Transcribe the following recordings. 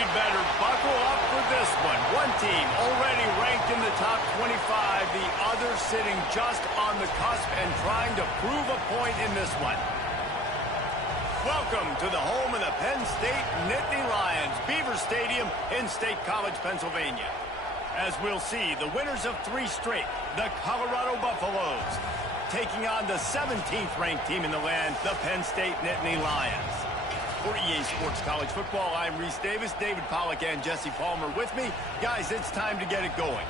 You'd better buckle up for this one. One team already ranked in the top 25, the other sitting just on the cusp and trying to prove a point in this one. Welcome to the home of the Penn State Nittany Lions, Beaver Stadium in State College, Pennsylvania. As we'll see, the winners of 3 straight, the Colorado Buffaloes, taking on the 17th ranked team in the land, the Penn State Nittany Lions. For EA Sports College Football, I'm Reese Davis, David Pollack, and Jesse Palmer with me. Guys, it's time to get it going.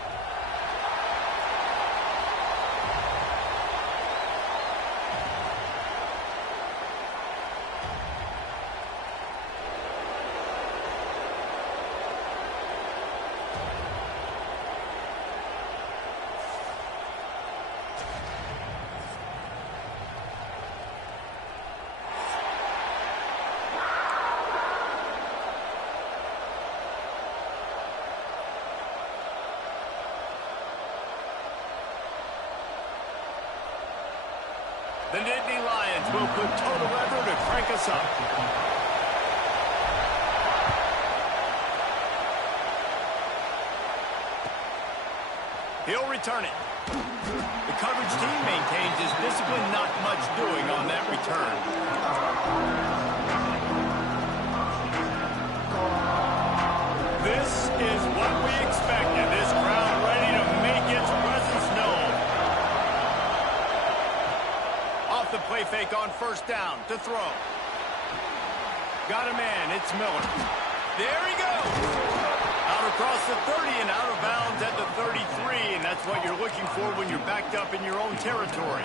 The Nittany Lions will put total effort to crank us up. He'll return it. The coverage team maintains his discipline, not much doing on that return. This is what we expected. This crowd ready to make its presence known. The play fake on first down to throw. Got a man, it's Miller. There he goes. Out across the 30 and out of bounds at the 33, and that's what you're looking for when you're backed up in your own territory.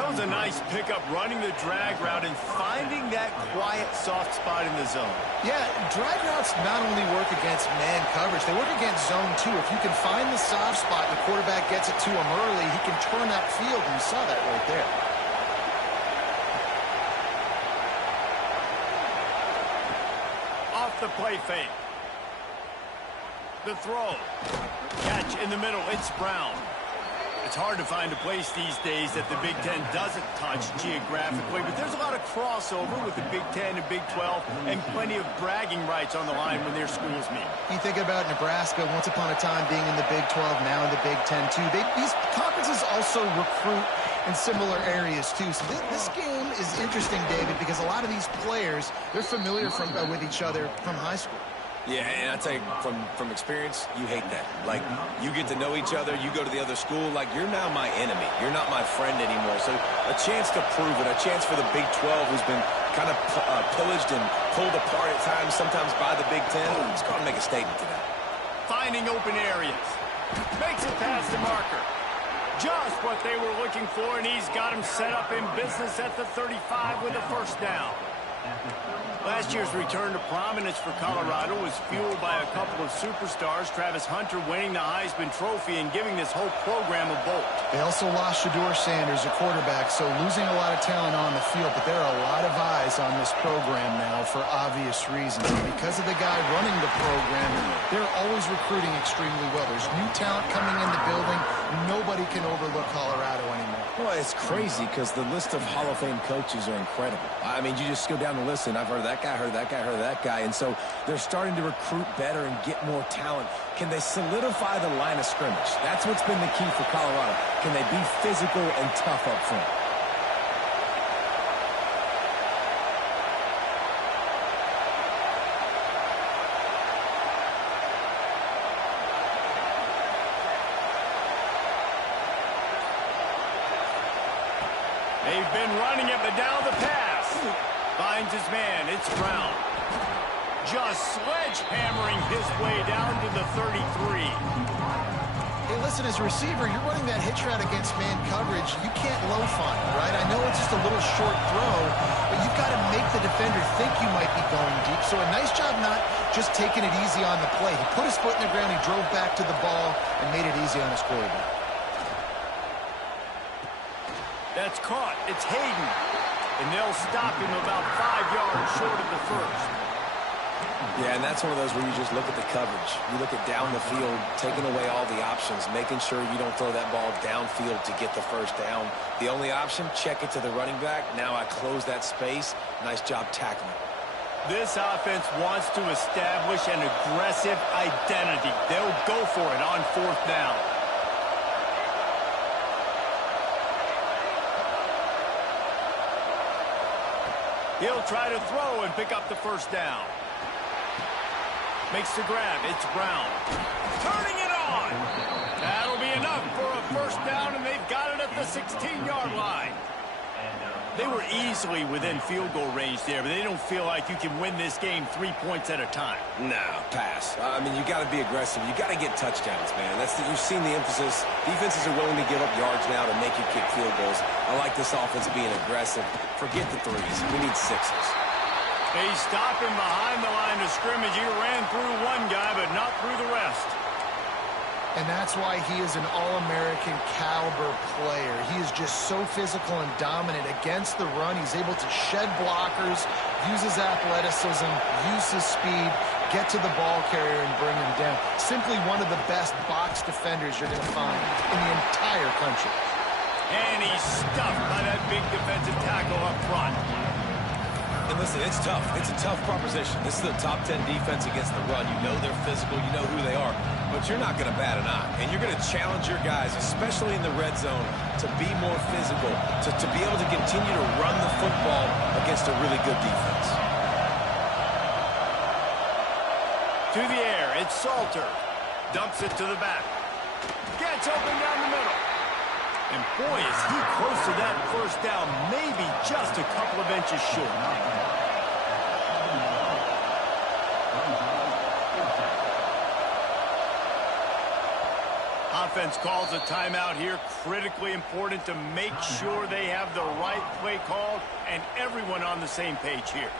That was a nice pickup, running the drag route and finding that quiet, soft spot in the zone. Yeah, drag routes not only work against man coverage, they work against zone too. If you can find the soft spot and the quarterback gets it to him early, he can turn that field, and you saw that right there. Off the play fake. The throw. Catch in the middle, it's Brown. It's hard to find a place these days that the Big Ten doesn't touch geographically, but there's a lot of crossover with the Big Ten and Big 12 and plenty of bragging rights on the line when their schools meet. You think about Nebraska, once upon a time being in the Big 12, now in the Big 10 too. These conferences also recruit in similar areas too. So this game is interesting, David, because a lot of these players, they're familiar with each other from high school. Yeah, and I tell you, from experience, you hate that. Like, you get to know each other, you go to the other school, like, you're now my enemy. You're not my friend anymore. So a chance to prove it, a chance for the Big 12, who's been kind of pillaged and pulled apart at times, sometimes by the Big 10. Let's go and make a statement to that. Finding open areas. Makes it past the marker. Just what they were looking for, and he's got him set up in business at the 35 with a first down. Last year's return to prominence for Colorado was fueled by a couple of superstars, Travis Hunter winning the Heisman Trophy and giving this whole program a bolt. They also lost Shedeur Sanders, a quarterback, so losing a lot of talent on the field, but there are a lot of eyes on this program now for obvious reasons. And because of the guy running the program, they're always recruiting extremely well. There's new talent coming in the building. Nobody can overlook Colorado anymore. Well, it's crazy because the list of Hall of Fame coaches are incredible. I mean, you just go down the list, and I've heard that guy, heard that guy, heard that guy. And so they're starting to recruit better and get more talent. Can they solidify the line of scrimmage? That's what's been the key for Colorado. Can they be physical and tough up front? They've been running it, but down the pass. Finds his man, it's Brown. Just sledgehammering his way down to the 33. Hey, listen, as a receiver, you're running that hitch route against man coverage. You can't loaf on it, right? I know it's just a little short throw, but you've got to make the defender think you might be going deep. So a nice job not just taking it easy on the play. He put his foot in the ground, he drove back to the ball, and made it easy on his quarterback. That's caught. It's Hayden. And they'll stop him about 5 yards short of the first. Yeah, and that's one of those where you just look at the coverage. You look at down the field, taking away all the options, making sure you don't throw that ball downfield to get the first down. The only option, check it to the running back. Now I close that space. Nice job tackling. This offense wants to establish an aggressive identity. They'll go for it on 4th down. He'll try to throw and pick up the 1st down. Makes the grab. It's Brown. Turning it on. That'll be enough for a 1st down, and they've got it at the 16-yard line. They were easily within field goal range there, but they don't feel like you can win this game 3 points at a time. No, pass. I mean, you got to be aggressive. You got to get touchdowns, man. You've seen the emphasis. Defenses are willing to give up yards now to make you kick field goals. I like this offense being aggressive. Forget the 3s. We need 6s. They stop him behind the line of scrimmage. He ran through one guy, but not through the rest. And that's why he is an All-American caliber player. He is just so physical and dominant against the run. He's able to shed blockers, use his athleticism, use his speed, get to the ball carrier and bring him down. Simply one of the best box defenders you're going to find in the entire country. And he's stuffed by that big defensive tackle up front. And listen, it's tough. It's a tough proposition. This is the top 10 defense against the run. You know they're physical. You know who they are. But you're not going to bat an eye. And you're going to challenge your guys, especially in the red zone, to be more physical, to be able to continue to run the football against a really good defense. To the air, it's Salter. Dumps it to the back. Gets open down the middle. And boy, is he close to that 1st down, maybe just a couple of inches short. Offense calls a timeout here. Critically important to make sure they have the right play called and everyone on the same page here.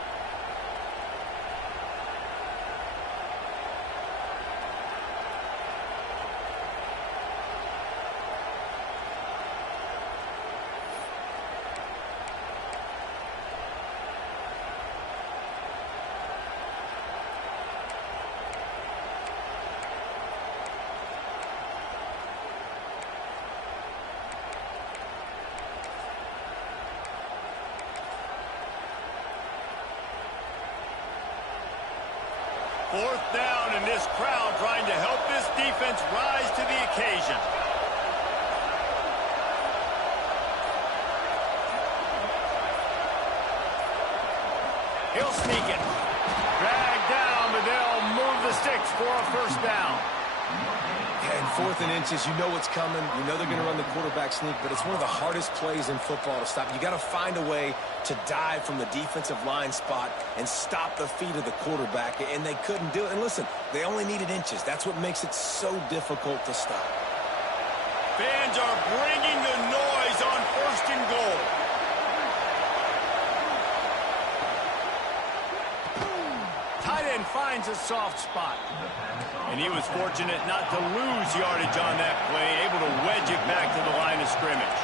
Fourth down, and this crowd trying to help this defense rise to the occasion. He'll sneak it. Dragged down, but they'll move the sticks for a 1st down. And 4th and inches, you know what's coming. You know they're going to run the quarterback sneak, but it's one of the hardest plays in football to stop. You got to find a way to dive from the defensive line spot and stop the feet of the quarterback, and they couldn't do it. And listen, they only needed inches. That's what makes it so difficult to stop. Fans are bringing the noise on 1st and goal. Tight end finds a soft spot. And he was fortunate not to lose yardage on that play, able to wedge it back to the line of scrimmage.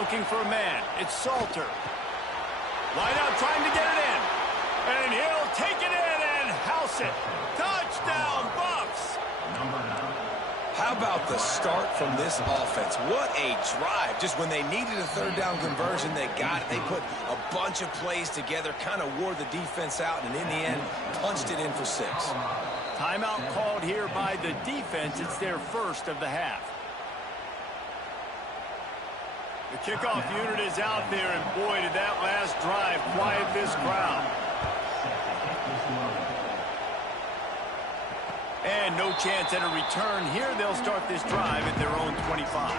Looking for a man. It's Salter. Line out trying to get it in. And he'll take it in and house it. Touchdown, Buffs! How about the start from this offense? What a drive. Just when they needed a 3rd down conversion, they got it. They put a bunch of plays together, kind of wore the defense out, and in the end, punched it in for 6. Timeout called here by the defense. It's their 1st of the half. The kickoff unit is out there, and boy, did that last drive quiet this crowd. And no chance at a return here. They'll start this drive at their own 25.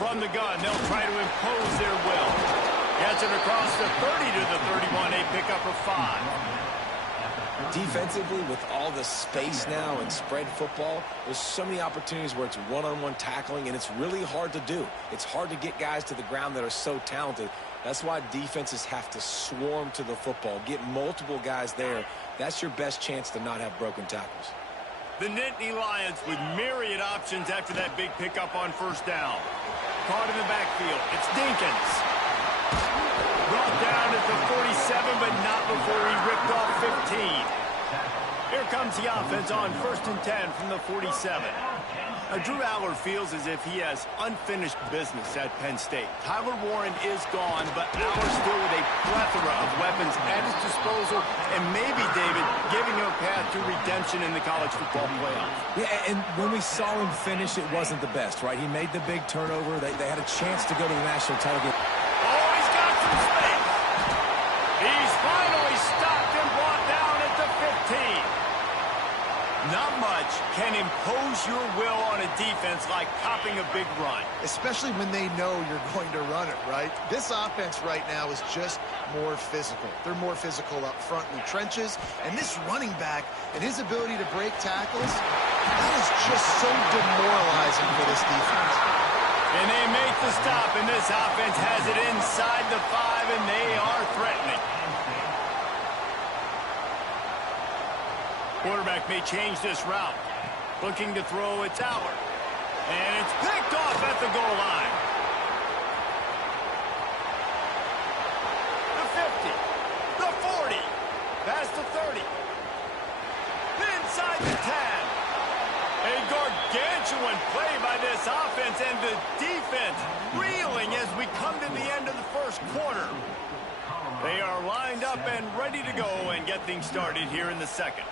From the gun, they'll try to impose their will. Gets it across the 30 to the 31, a pickup of 5. Defensively, with all the space now and spread football, there's so many opportunities where it's one-on-one tackling, and it's really hard to do. It's hard to get guys to the ground that are so talented. That's why defenses have to swarm to the football, get multiple guys there. That's your best chance to not have broken tackles. The Nittany Lions with myriad options after that big pickup on first down. Caught in the backfield. It's Dinkins. Brought down at the 47, but not before he ripped off 15. Here comes the offense on 1st and 10 from the 47. Drew Aller feels as if he has unfinished business at Penn State. Tyler Warren is gone, but Aller still with a plethora of weapons at his disposal, and maybe, David, giving him a path to redemption in the college football playoff. Yeah, and when we saw him finish, it wasn't the best, right? He made the big turnover. They had a chance to go to the national title game. Oh, he's got some space. He's finally stopped and brought down at the 15. Not much can impose your will on a defense like popping a big run. Especially when they know you're going to run it, right? This offense right now is just more physical. They're more physical up front in the trenches. And this running back and his ability to break tackles, that is just so demoralizing for this defense. And they make the stop, and this offense has it inside the 5, and they are threatening. Quarterback may change this route. Looking to throw, it's Aller. And it's picked off at the goal line. The 50. The 40. Past the 30. Inside the 10. A gargantuan play by this offense, and the defense reeling as we come to the end of the first quarter. They are lined up and ready to go and get things started here in the second.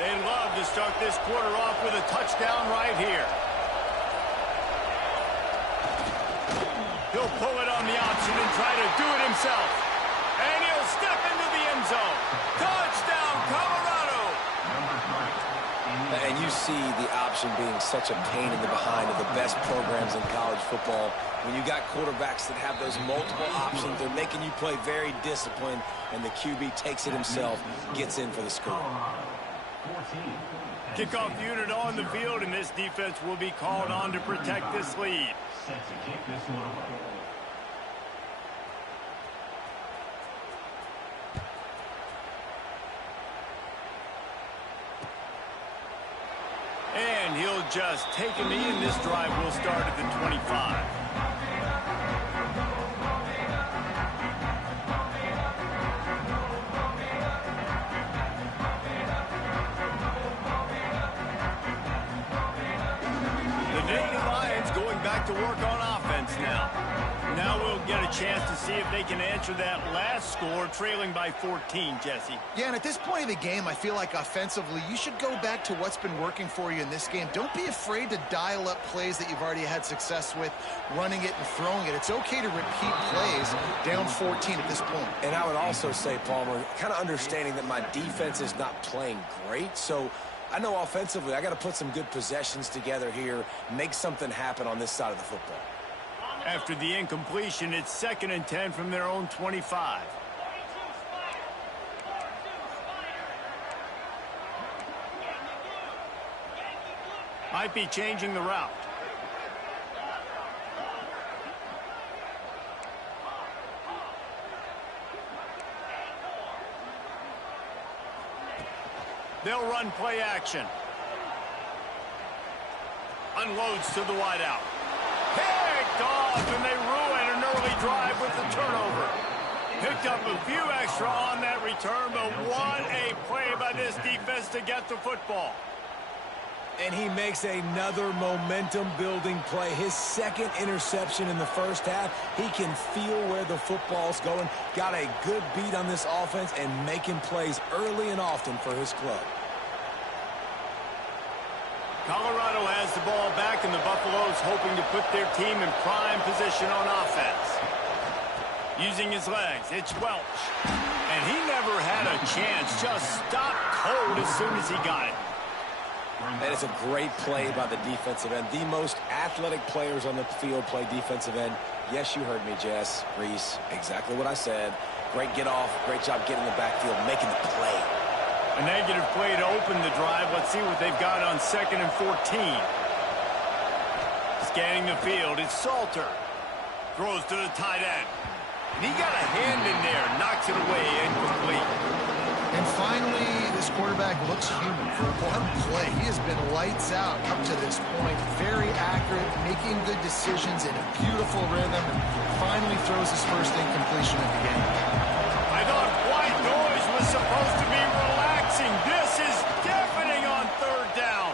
They love to start this quarter off with a touchdown right here. He'll pull it on the option and try to do it himself. And he'll step into the end zone. Touchdown, Colorado! And you see the option being such a pain in the behind of the best programs in college football. When you got quarterbacks that have those multiple options, they're making you play very disciplined, and the QB takes it himself, gets in for the score. Kickoff unit on the field, and this defense will be called on to protect this lead. And he'll just take a knee, and this drive will start at the 25. To work on offense now. Now we'll get a chance to see if they can answer that last score, trailing by 14, Jesse. Yeah, and at this point of the game, I feel like offensively, you should go back to what's been working for you in this game. Don't be afraid to dial up plays that you've already had success with, running it and throwing it. It's okay to repeat plays down 14 at this point. And I would also say, Palmer, kind of understanding that my defense is not playing great, so I know offensively I got to put some good possessions together here, make something happen on this side of the football. After the incompletion, it's 2nd and 10 from their own 25. Might be changing the route. They'll run play action. Unloads to the wideout. Picked off, and they ruin an early drive with the turnover. Picked up a few extra on that return, but what a play by this defense to get the football. And he makes another momentum-building play. His 2nd interception in the first half. He can feel where the football's going. Got a good beat on this offense and making plays early and often for his club. Colorado has the ball back, and the Buffaloes hoping to put their team in prime position on offense. Using his legs, it's Welch. And he never had a chance. Just stopped cold as soon as he got it. And it's a great play by the defensive end. The most athletic players on the field play defensive end. Yes, you heard me, Jess, Reese. Exactly what I said. Great get off. Great job getting the backfield, making the play. A negative play to open the drive. Let's see what they've got on 2nd and 14. Scanning the field, it's Salter. Throws to the tight end. And he got a hand in there, knocks it away, incomplete. And finally, this quarterback looks human for one play. He has been lights out up to this point. Very accurate, making good decisions in a beautiful rhythm, and finally throws his first incompletion of the game. I thought white noise was supposed to be relaxing. This is deafening on 3rd down.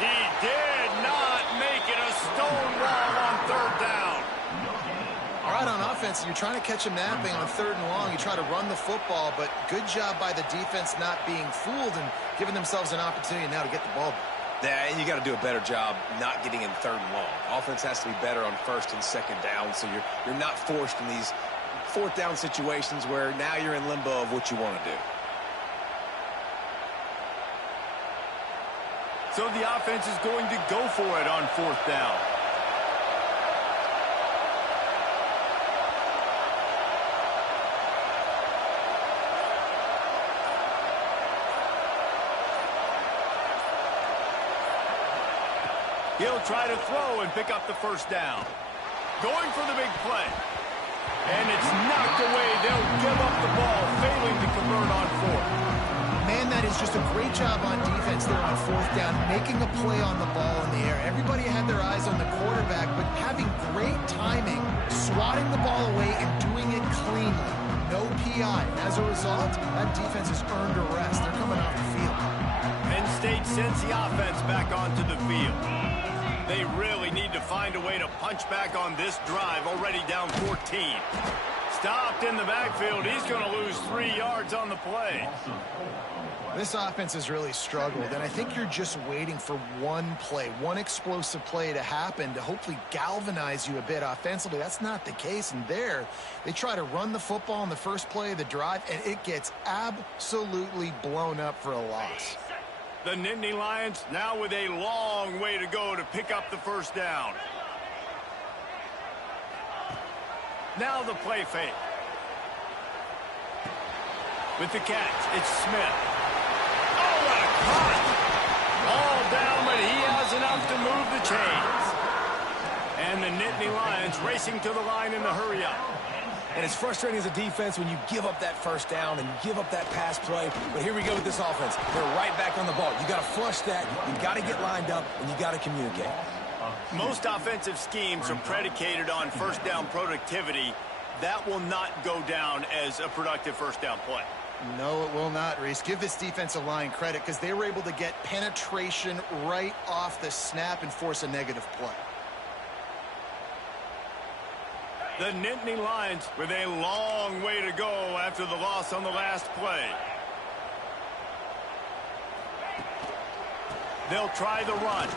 He did not make it a stone wall on 3rd down. All right, on offense, you're trying to catch him napping on 3rd and long. You try to run the football, but good job by the defense not being fooled and giving themselves an opportunity now to get the ball back. Yeah, and you got to do a better job not getting in 3rd and long. Offense has to be better on 1st and 2nd down, so you're not forced in these 4th down situations where now you're in limbo of what you want to do. So the offense is going to go for it on 4th down. He'll try to throw and pick up the 1st down. Going for the big play. And it's knocked away. They'll give up the ball, failing to convert on 4th. Man, that is just a great job on defense there on 4th down, making a play on the ball in the air. Everybody had their eyes on the quarterback, but having great timing, swatting the ball away and doing it cleanly. No PI. As a result, that defense has earned a rest. They're coming off the field. Penn State sends the offense back onto the field. They really need to find a way to punch back on this drive, already down 14. Stopped in the backfield. He's going to lose 3 yards on the play. This offense has really struggled, and I think you're just waiting for one play, one explosive play to happen to hopefully galvanize you a bit offensively. That's not the case, and there, they try to run the football on the first play of the drive, and it gets absolutely blown up for a loss. The Nittany Lions now with a long way to go to pick up the 1st down. Now the play fake. With the catch, it's Smith. Oh, what a cut! All down, but he has enough to move the chains. And the Nittany Lions racing to the line in the hurry-up. And it's frustrating as a defense when you give up that 1st down and you give up that pass play. But here we go with this offense. They're right back on the ball. You got to flush that. You got to get lined up, and you got to communicate. Most offensive schemes are predicated on 1st down productivity. That will not go down as a productive 1st down play. No, it will not, Reese. Give this defensive line credit because they were able to get penetration right off the snap and force a negative play. The Nittany Lions with a long way to go after the loss on the last play. They'll try the run.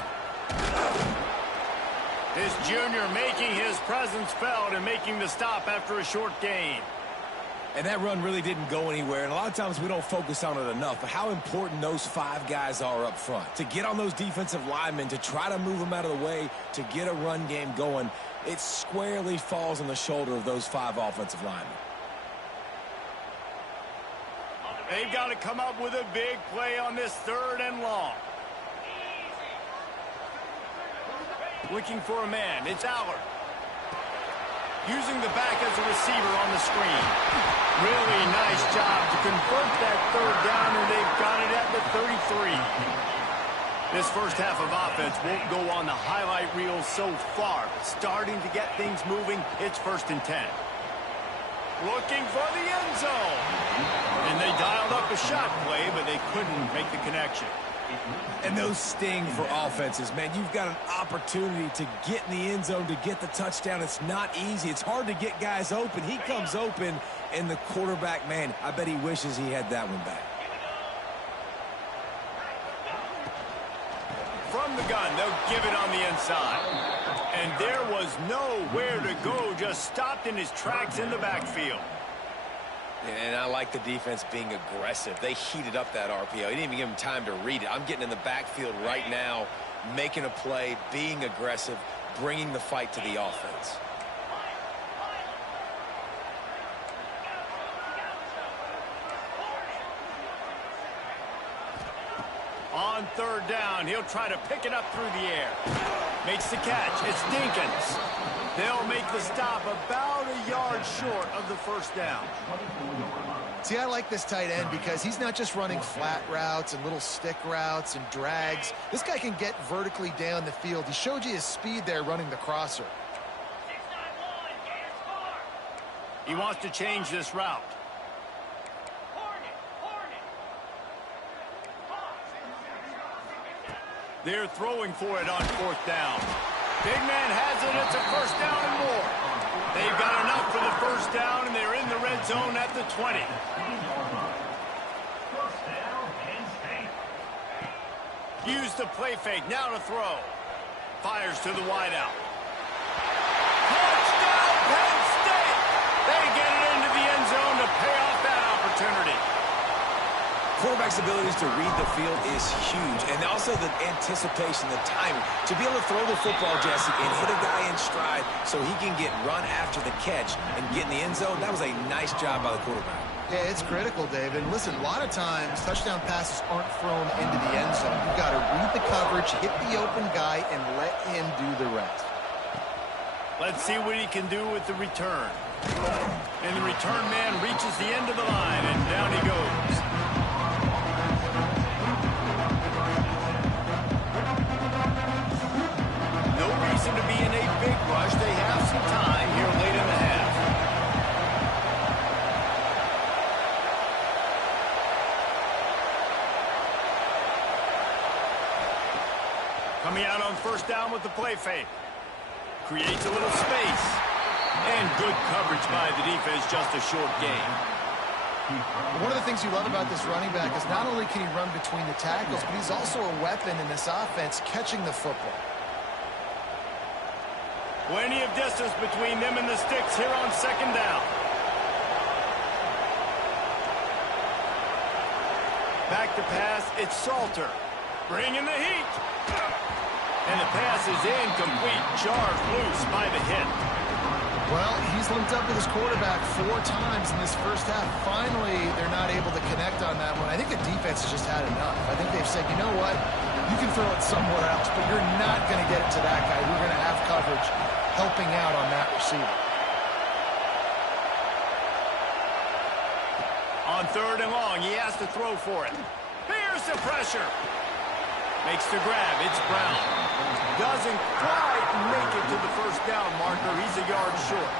His junior making his presence felt and making the stop after a short gain. And that run really didn't go anywhere, and a lot of times we don't focus on it enough, but how important those 5 guys are up front. To get on those defensive linemen, to try to move them out of the way, to get a run game going, it squarely falls on the shoulder of those 5 offensive linemen. They've got to come up with a big play on this 3rd and long. Looking for a man, it's Allard. Using the back as a receiver on the screen. Really nice job to convert that 3rd down, and they've got it at the 33. This first half of offense won't go on the highlight reel so far, but starting to get things moving, it's 1st and 10. Looking for the end zone. And they dialed up a shot play, but they couldn't make the connection. And those sting for offenses, man. You've got an opportunity to get in the end zone, to get the touchdown. It's not easy. It's hard to get guys open. He comes open, and the quarterback, man, I bet he wishes he had that one back. From the gun, they'll give it on the inside. And there was nowhere to go, just stopped in his tracks in the backfield. And I like the defense being aggressive. They heated up that RPO. He didn't even give him time to read it. I'm getting in the backfield right now, making a play, being aggressive, bringing the fight to the offense. On third down, he'll try to pick it up through the air. Makes the catch. It's Dinkins. They'll make the stop about a yard short of the first down. See, I like this tight end because he's not just running flat routes and little stick routes and drags. This guy can get vertically down the field. He showed you his speed there running the crosser. He wants to change this route. They're throwing for it on fourth down. Big man has it. It's a first down and more. They've got enough for the first down, and they're in the red zone at the 20. Use the play fake. Now to throw. Fires to the wideout. Touchdown, Penn State! They get it into the end zone to pay off that opportunity. Quarterback's abilities to read the field is huge, and also the anticipation, the timing. To be able to throw the football, Jesse, and hit a guy in stride so he can get run after the catch and get in the end zone, that was a nice job by the quarterback. Yeah, it's critical, David. Listen, a lot of times touchdown passes aren't thrown into the end zone. You've got to read the coverage, hit the open guy, and let him do the rest. Let's see what he can do with the return. And the return man reaches the end of the line, and down he goes. To be in a big rush. They have some time here late in the half. Coming out on first down with the play fake. Creates a little space. And good coverage by the defense, just a short gain. One of the things you love about this running back is not only can he run between the tackles, but he's also a weapon in this offense catching the football. Plenty of distance between them and the sticks here on second down. Back to pass, it's Salter. Bringing the heat. And the pass is incomplete. Jarred loose by the hit. Well, he's linked up with his quarterback 4 times in this first half. Finally, they're not able to connect on that one. I think the defense has just had enough. I think they've said, you know what? You can throw it somewhere else, but you're not going to get it to that guy. We're going to have coverage helping out on that receiver. On third and long, he has to throw for it. Here's the pressure. Makes the grab. It's Brown. Doesn't quite make it to the first down marker. He's a yard short.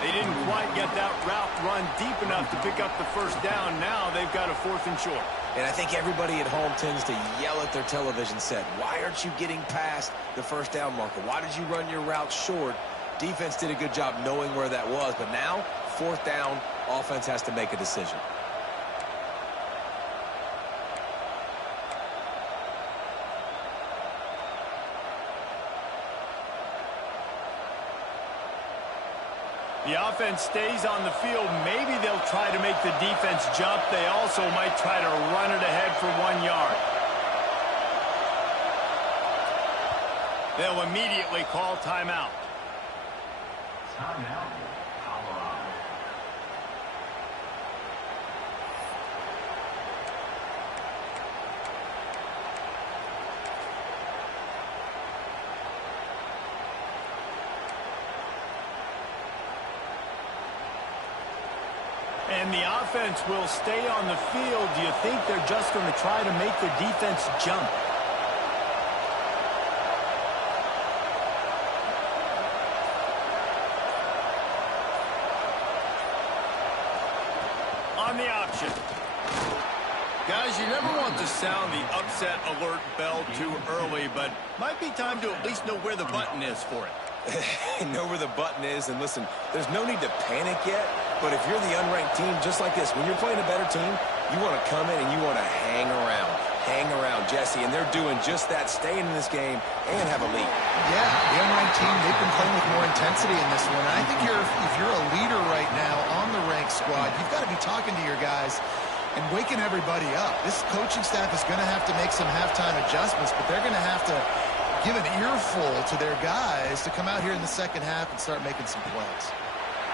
They didn't quite get that route run deep enough to pick up the first down. Now they've got a 4th and short. And I think everybody at home tends to yell at their television set. Why aren't you getting past the first down marker? Why did you run your route short? Defense did a good job knowing where that was. But now, 4th down, offense has to make a decision. The offense stays on the field. Maybe they'll try to make the defense jump. They also might try to run it ahead for 1 yard. They'll immediately call timeout. Timeout, Colorado. And the offense will stay on the field. Do you think they're just going to try to make the defense jump? On the option. Guys, you never want to sound the upset alert bell too early, but might be time to at least know where the button is for it. Know where the button is, and listen, there's no need to panic yet, but if you're the unranked team, just like this, when you're playing a better team, you want to come in and you want to hang around. hang around Jesse, and they're doing just that, staying in this game and have a lead. Yeah, the unranked team, they've been playing with more intensity in this one. And I think if you're a leader right now on the ranked squad, you've got to be talking to your guys and waking everybody up. This coaching staff is going to have to make some halftime adjustments, but they're going to have to give an earful to their guys to come out here in the second half and start making some plays.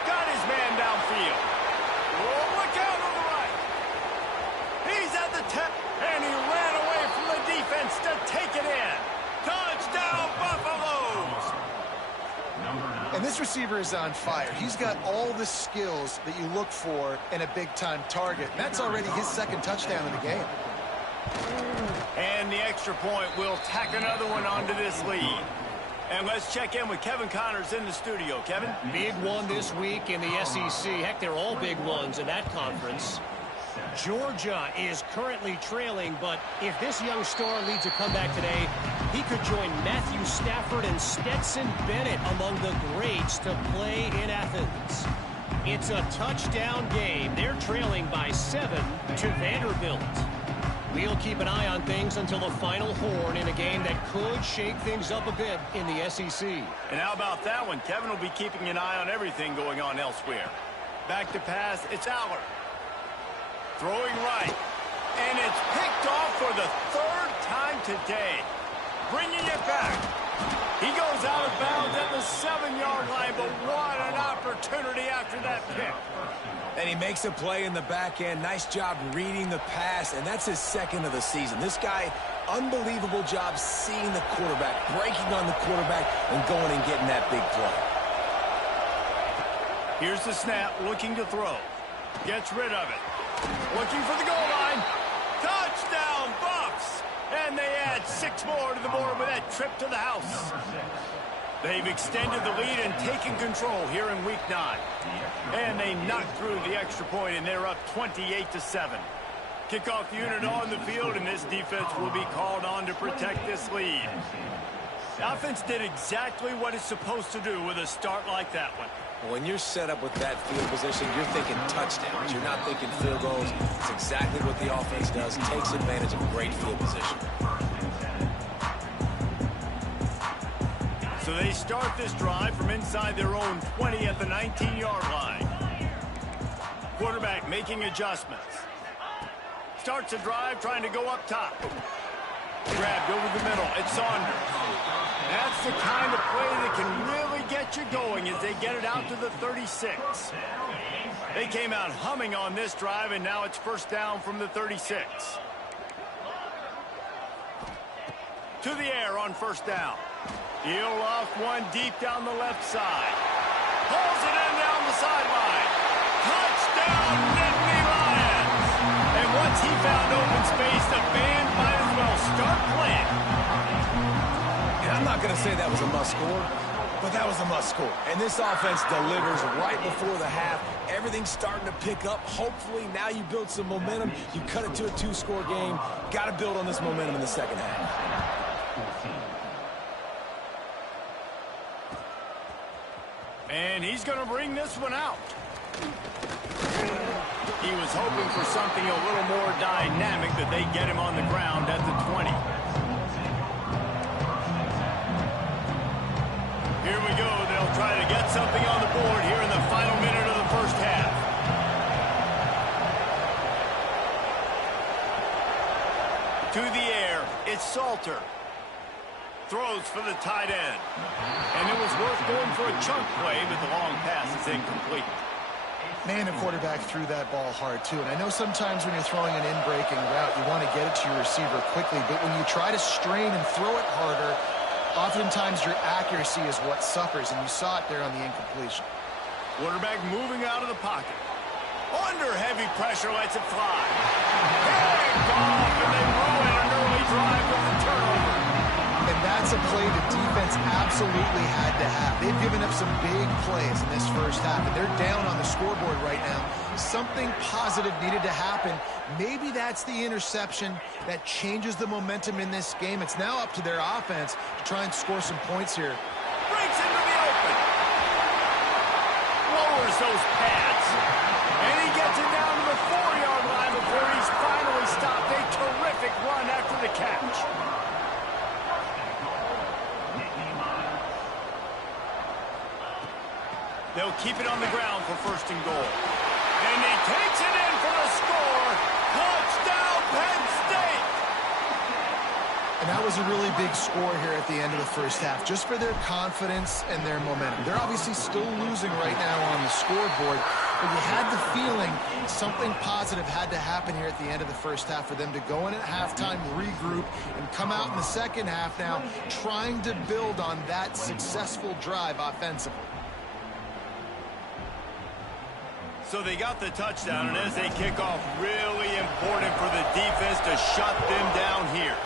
Got his man downfield. Oh, look out on the right. He's at the 10, and he ran away from the defense to take it in. Touchdown, Buffaloes! And this receiver is on fire. He's got all the skills that you look for in a big-time target. And that's already his second touchdown in the game. And the extra point will tack another one onto this lead. And let's check in with Kevin Connors in the studio. Kevin? Big one this week in the SEC. Heck, they're all big ones in that conference. Georgia is currently trailing, but if this young star leads a comeback today, he could join Matthew Stafford and Stetson Bennett among the greats to play in Athens. It's a touchdown game. They're trailing by 7 to Vanderbilt. We'll keep an eye on things until the final horn in a game that could shake things up a bit in the SEC. And how about that one? Kevin will be keeping an eye on everything going on elsewhere. Back to pass, it's Aller. Throwing right. And it's picked off for the third time today. Bringing it back. He goes out of bounds at the 7-yard line, but what an opportunity after that pick. And he makes a play in the back end. Nice job reading the pass, and that's his second of the season. This guy, unbelievable job seeing the quarterback, breaking on the quarterback, and going and getting that big play. Here's the snap, looking to throw. Gets rid of it. Looking for the goal line. Touchdown, Buffs! And they add 6 more to the board with that trip to the house. They've extended the lead and taken control here in Week 9. And they knocked through the extra point, and they're up 28-7. Kickoff unit on the field, and this defense will be called on to protect this lead. The offense did exactly what it's supposed to do with a start like that one. When you're set up with that field position, you're thinking touchdowns. You're not thinking field goals. It's exactly what the offense does. Takes advantage of great field position. So they start this drive from inside their own 20 at the 19-yard line. Quarterback making adjustments. Starts a drive trying to go up top. Grabbed over the middle. It's Saunders. That's the kind of play that can really get you going as they get it out to the 36. They came out humming on this drive, and now it's first down from the 36. To the air on first down. He'll off one deep down the left side. Pulls it in down the sideline. Touchdown, Nittany Lions! And once he found open space, the band might as well start playing. And I'm not going to say that was a must score, but that was a must score. And this offense delivers right before the half. Everything's starting to pick up. Hopefully now you build some momentum. You cut it to a 2-score game. Got to build on this momentum in the second half. And he's going to bring this one out. He was hoping for something a little more dynamic, that they get him on the ground at the 20. Here we go. They'll try to get something on the board here in the final minute of the first half. To the air, it's Salter. Throws for the tight end. And it was worth going for a chunk play, but the long pass is incomplete. Man, the quarterback threw that ball hard, too. And I know sometimes when you're throwing an in-breaking route, you want to get it to your receiver quickly. But when you try to strain and throw it harder, oftentimes your accuracy is what suffers. And you saw it there on the incompletion. Quarterback moving out of the pocket. Under heavy pressure, lets it fly. Picked off, and they ruin an early drive with the turnover. And that's a play the defense absolutely had to have. They've given up some big plays in this first half, and they're down on the scoreboard right now. Something positive needed to happen. Maybe that's the interception that changes the momentum in this game. It's now up to their offense to try and score some points here. Breaks into the open. Lowers those pads. And he gets it down to the 4-yard line before he's finally stopped. A terrific run after They'll keep it on the ground for first and goal. And he takes it in for a score. Touchdown, Penn State! And that was a really big score here at the end of the first half, just for their confidence and their momentum. They're obviously still losing right now on the scoreboard, but you had the feeling something positive had to happen here at the end of the first half for them to go in at halftime, regroup, and come out in the second half now trying to build on that successful drive offensively. So they got the touchdown, and as they kick off, really important for the defense to shut them down here.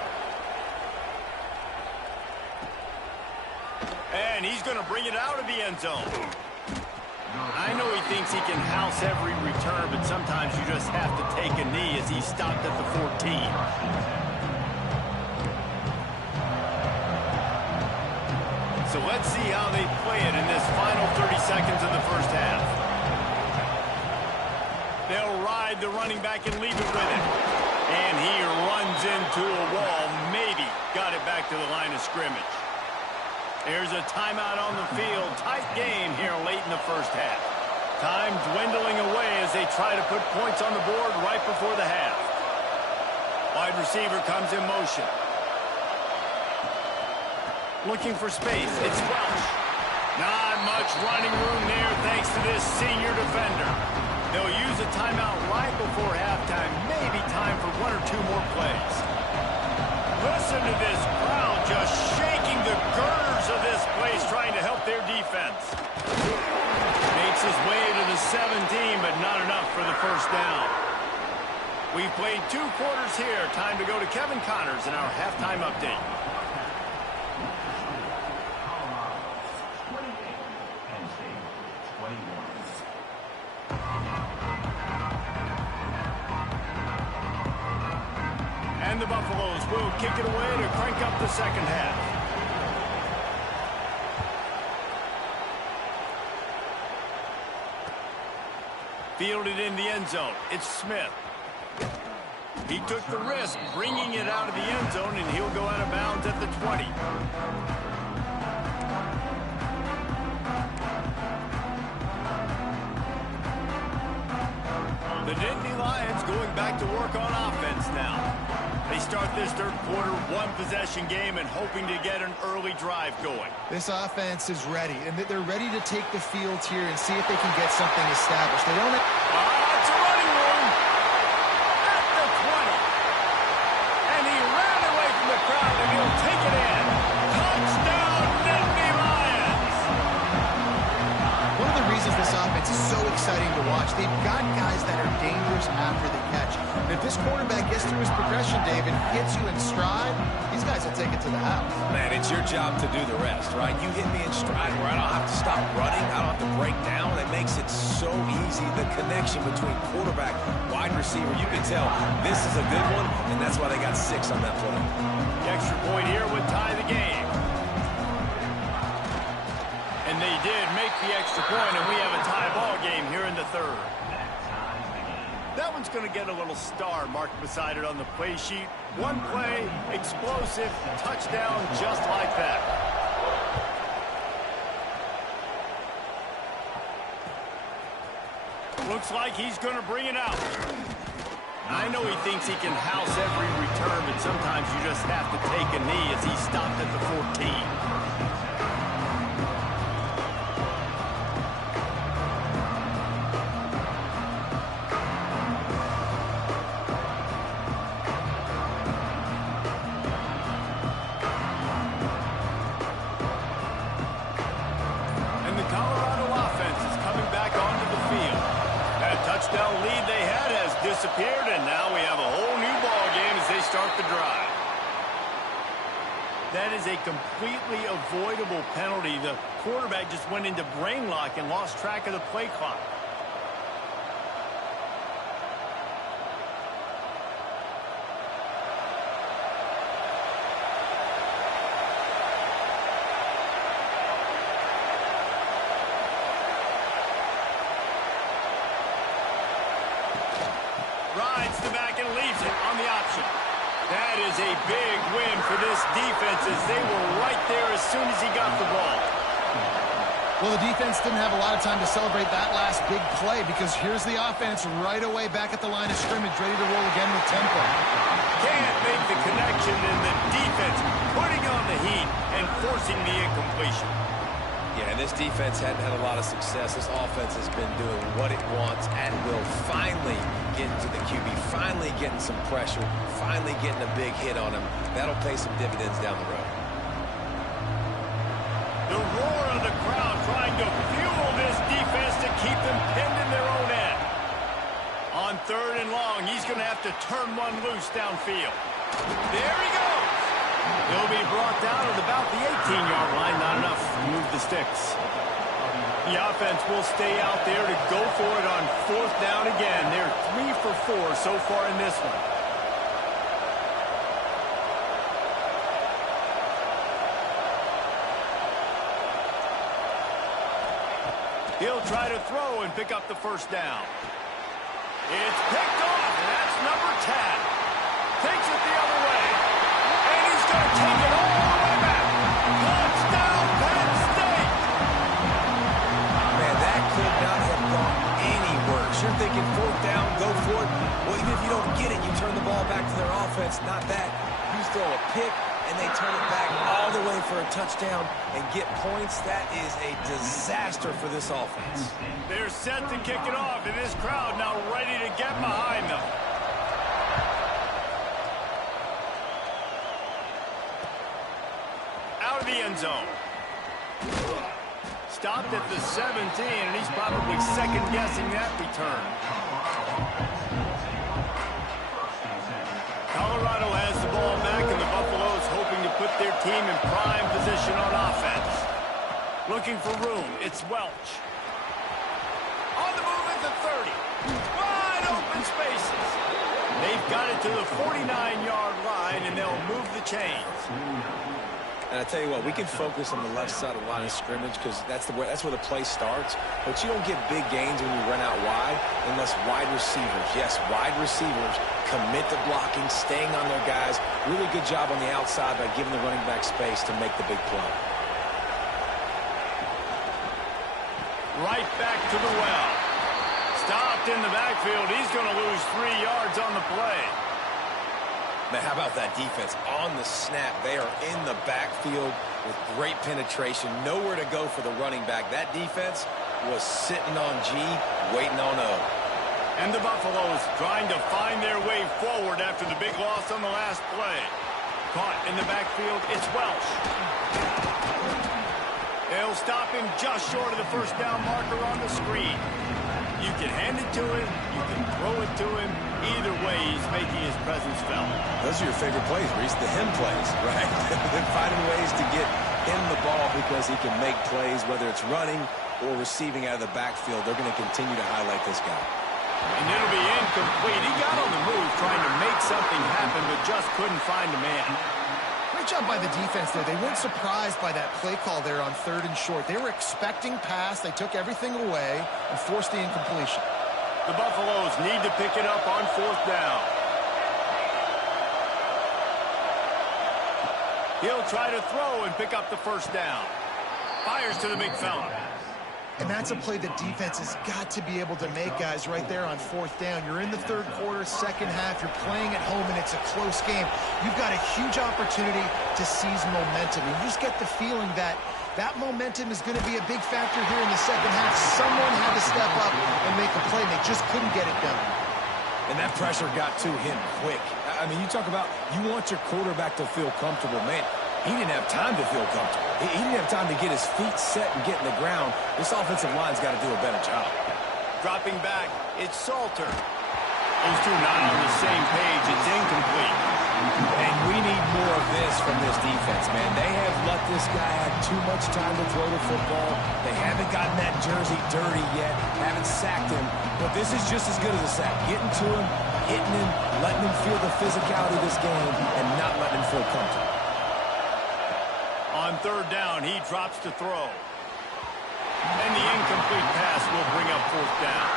And he's going to bring it out of the end zone. I know he thinks he can house every return, but sometimes you just have to take a knee as he stopped at the 14. So let's see how they play it in this final 30 seconds of the first half. They'll ride the running back and leave it with him. And he runs into a wall, maybe got it back to the line of scrimmage. There's a timeout on the field. Tight game here late in the first half. Time dwindling away as they try to put points on the board right before the half. Wide receiver comes in motion. Looking for space. It's Welch. Not much running room there thanks to this senior defender. They'll use a timeout right before halftime. Maybe time for one or two more plays. Listen to this crowd just shaking the girders of this place trying to help their defense. Makes his way to the 17, but not enough for the first down. We've played 2 quarters here. Time to go to Kevin Connors in our halftime update. And the Buffaloes will kick it away to crank up the second half. Fielded in the end zone. It's Smith. He took the risk, bringing it out of the end zone, and he'll go out of bounds at the 20. The Nittany Lions going back to work on offense now. They start this third quarter one-possession game and hoping to get an early drive going. This offense is ready, and they're ready to take the field here and see if they can get something established. They don't it's a running room at the 20. And he ran away from the crowd, and he'll take it in. Touchdown, Nittany Lions! One of the reasons this offense is so exciting to watch, they've got guys that are dangerous after the catch. And if this quarterback gets through his progression, David, hits you in stride, these guys will take it to the house. Man, it's your job to do the rest, right? You hit me in stride where I don't have to stop running. I don't have to break down. That makes it so easy. The connection between quarterback, wide receiver, you can tell this is a good one, and that's why they got 6 on that play. The extra point here would tie the game. And they did make the extra point, and we have a tie ball game here in the third. That one's going to get a little star marked beside it on the play sheet. One play, explosive, touchdown, just like that. Looks like he's going to bring it out. I know he thinks he can house every return, but sometimes you just have to take a knee as he stopped at the 14. Touchdown lead they had has disappeared, and now we have a whole new ball game as they start the drive. That is a completely avoidable penalty. The quarterback just went into brain lock and lost track of the play clock. Rides the back and leaves it on the option. That is a big win for this defense as they were right there as soon as he got the ball. Well, the defense didn't have a lot of time to celebrate that last big play because here's the offense right away back at the line of scrimmage, ready to roll again with tempo. Can't make the connection, and the defense putting on the heat and forcing the incompletion. Yeah, and this defense hadn't had a lot of success. This offense has been doing what it wants and will finally get into the QB, finally getting some pressure, finally getting a big hit on him. That'll pay some dividends down the road. The roar of the crowd trying to fuel this defense to keep them pinned in their own end. On 3rd and long, he's going to have to turn one loose downfield. There he goes. He'll be brought down at about the 18-yard line. Not enough to move the sticks. The offense will stay out there to go for it on 4th down again. They're 3 for 4 so far in this one. He'll try to throw and pick up the 1st down. It's picked off, and that's number 10. Takes it the other way. And he's going to take it all the way back. Touchdown, Penn State! Man, that could not have gone any worse. You're thinking 4th down, go for it. Well, even if you don't get it, you turn the ball back to their offense. Not that. You throw a pick, and they turn it back all the way for a touchdown and get points. That is a disaster for this offense. They're set to kick it off, and this crowd now ready to get behind them. Out of the end zone. Stopped at the 17, and he's probably second-guessing that return. Colorado has the ball back, and the Buffaloes hoping to put their team in prime position on offense. Looking for room, it's Welch. On the move at the 30. Wide open spaces. They've got it to the 49-yard line, and they'll move the chains. And I tell you what, we can focus on the left side of the line of scrimmage because that's where the play starts. But you don't get big gains when you run out wide unless wide receivers, yes, wide receivers, commit to blocking, staying on their guys. Really good job on the outside by giving the running back space to make the big play. Right back to the well. Stopped in the backfield. He's going to lose 3 yards on the play. Man, how about that defense on the snap? They are in the backfield with great penetration. Nowhere to go for the running back. That defense was sitting on G, waiting on O. And the Buffaloes trying to find their way forward after the big loss on the last play. Caught in the backfield, it's Welch. They'll stop him just short of the 1st down marker on the screen. You can hand it to him, you can throw it to him. Either way, he's making his presence felt. Those are your favorite plays, Reese, the him plays, right? They're finding ways to get him the ball because he can make plays, whether it's running or receiving out of the backfield. They're going to continue to highlight this guy. And it'll be incomplete. He got on the move trying to make something happen, but just couldn't find a man. Great job by the defense there. They weren't surprised by that play call there on 3rd and short. They were expecting pass. They took everything away and forced the incompletion. The Buffaloes need to pick it up on 4th down. He'll try to throw and pick up the 1st down. Fires to the big fella. And that's a play the defense has got to be able to make, guys, right there on 4th down. You're in the 3rd quarter, 2nd half. You're playing at home, and it's a close game. You've got a huge opportunity to seize momentum. You just get the feeling that that momentum is going to be a big factor here in the 2nd half. Someone had to step up and make a play, and they just couldn't get it done. And that pressure got to him quick. I mean, you talk about you want your quarterback to feel comfortable. Man, he didn't have time to feel comfortable. He didn't have time to get his feet set and get in the ground. This offensive line's got to do a better job. Dropping back, it's Salter. Those two not on the same page. It's incomplete. And we need more of this from this defense, man. They have let this guy have too much time to throw the football. They haven't gotten that jersey dirty yet, haven't sacked him. But this is just as good as a sack. Getting to him, hitting him, letting him feel the physicality of this game, and not letting him feel comfortable. On 3rd down, he drops to throw. And the incomplete pass will bring up fourth down.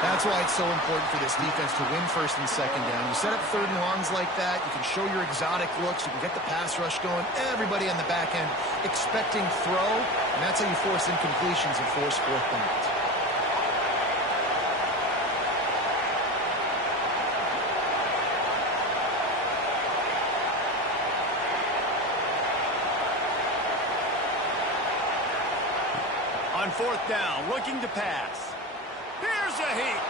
That's why it's so important for this defense to win first and second down. You set up third and longs like that, you can show your exotic looks, you can get the pass rush going, everybody on the back end expecting throw, and that's how you force incompletions and force fourth downs. On fourth down, looking to pass. Here's a heat.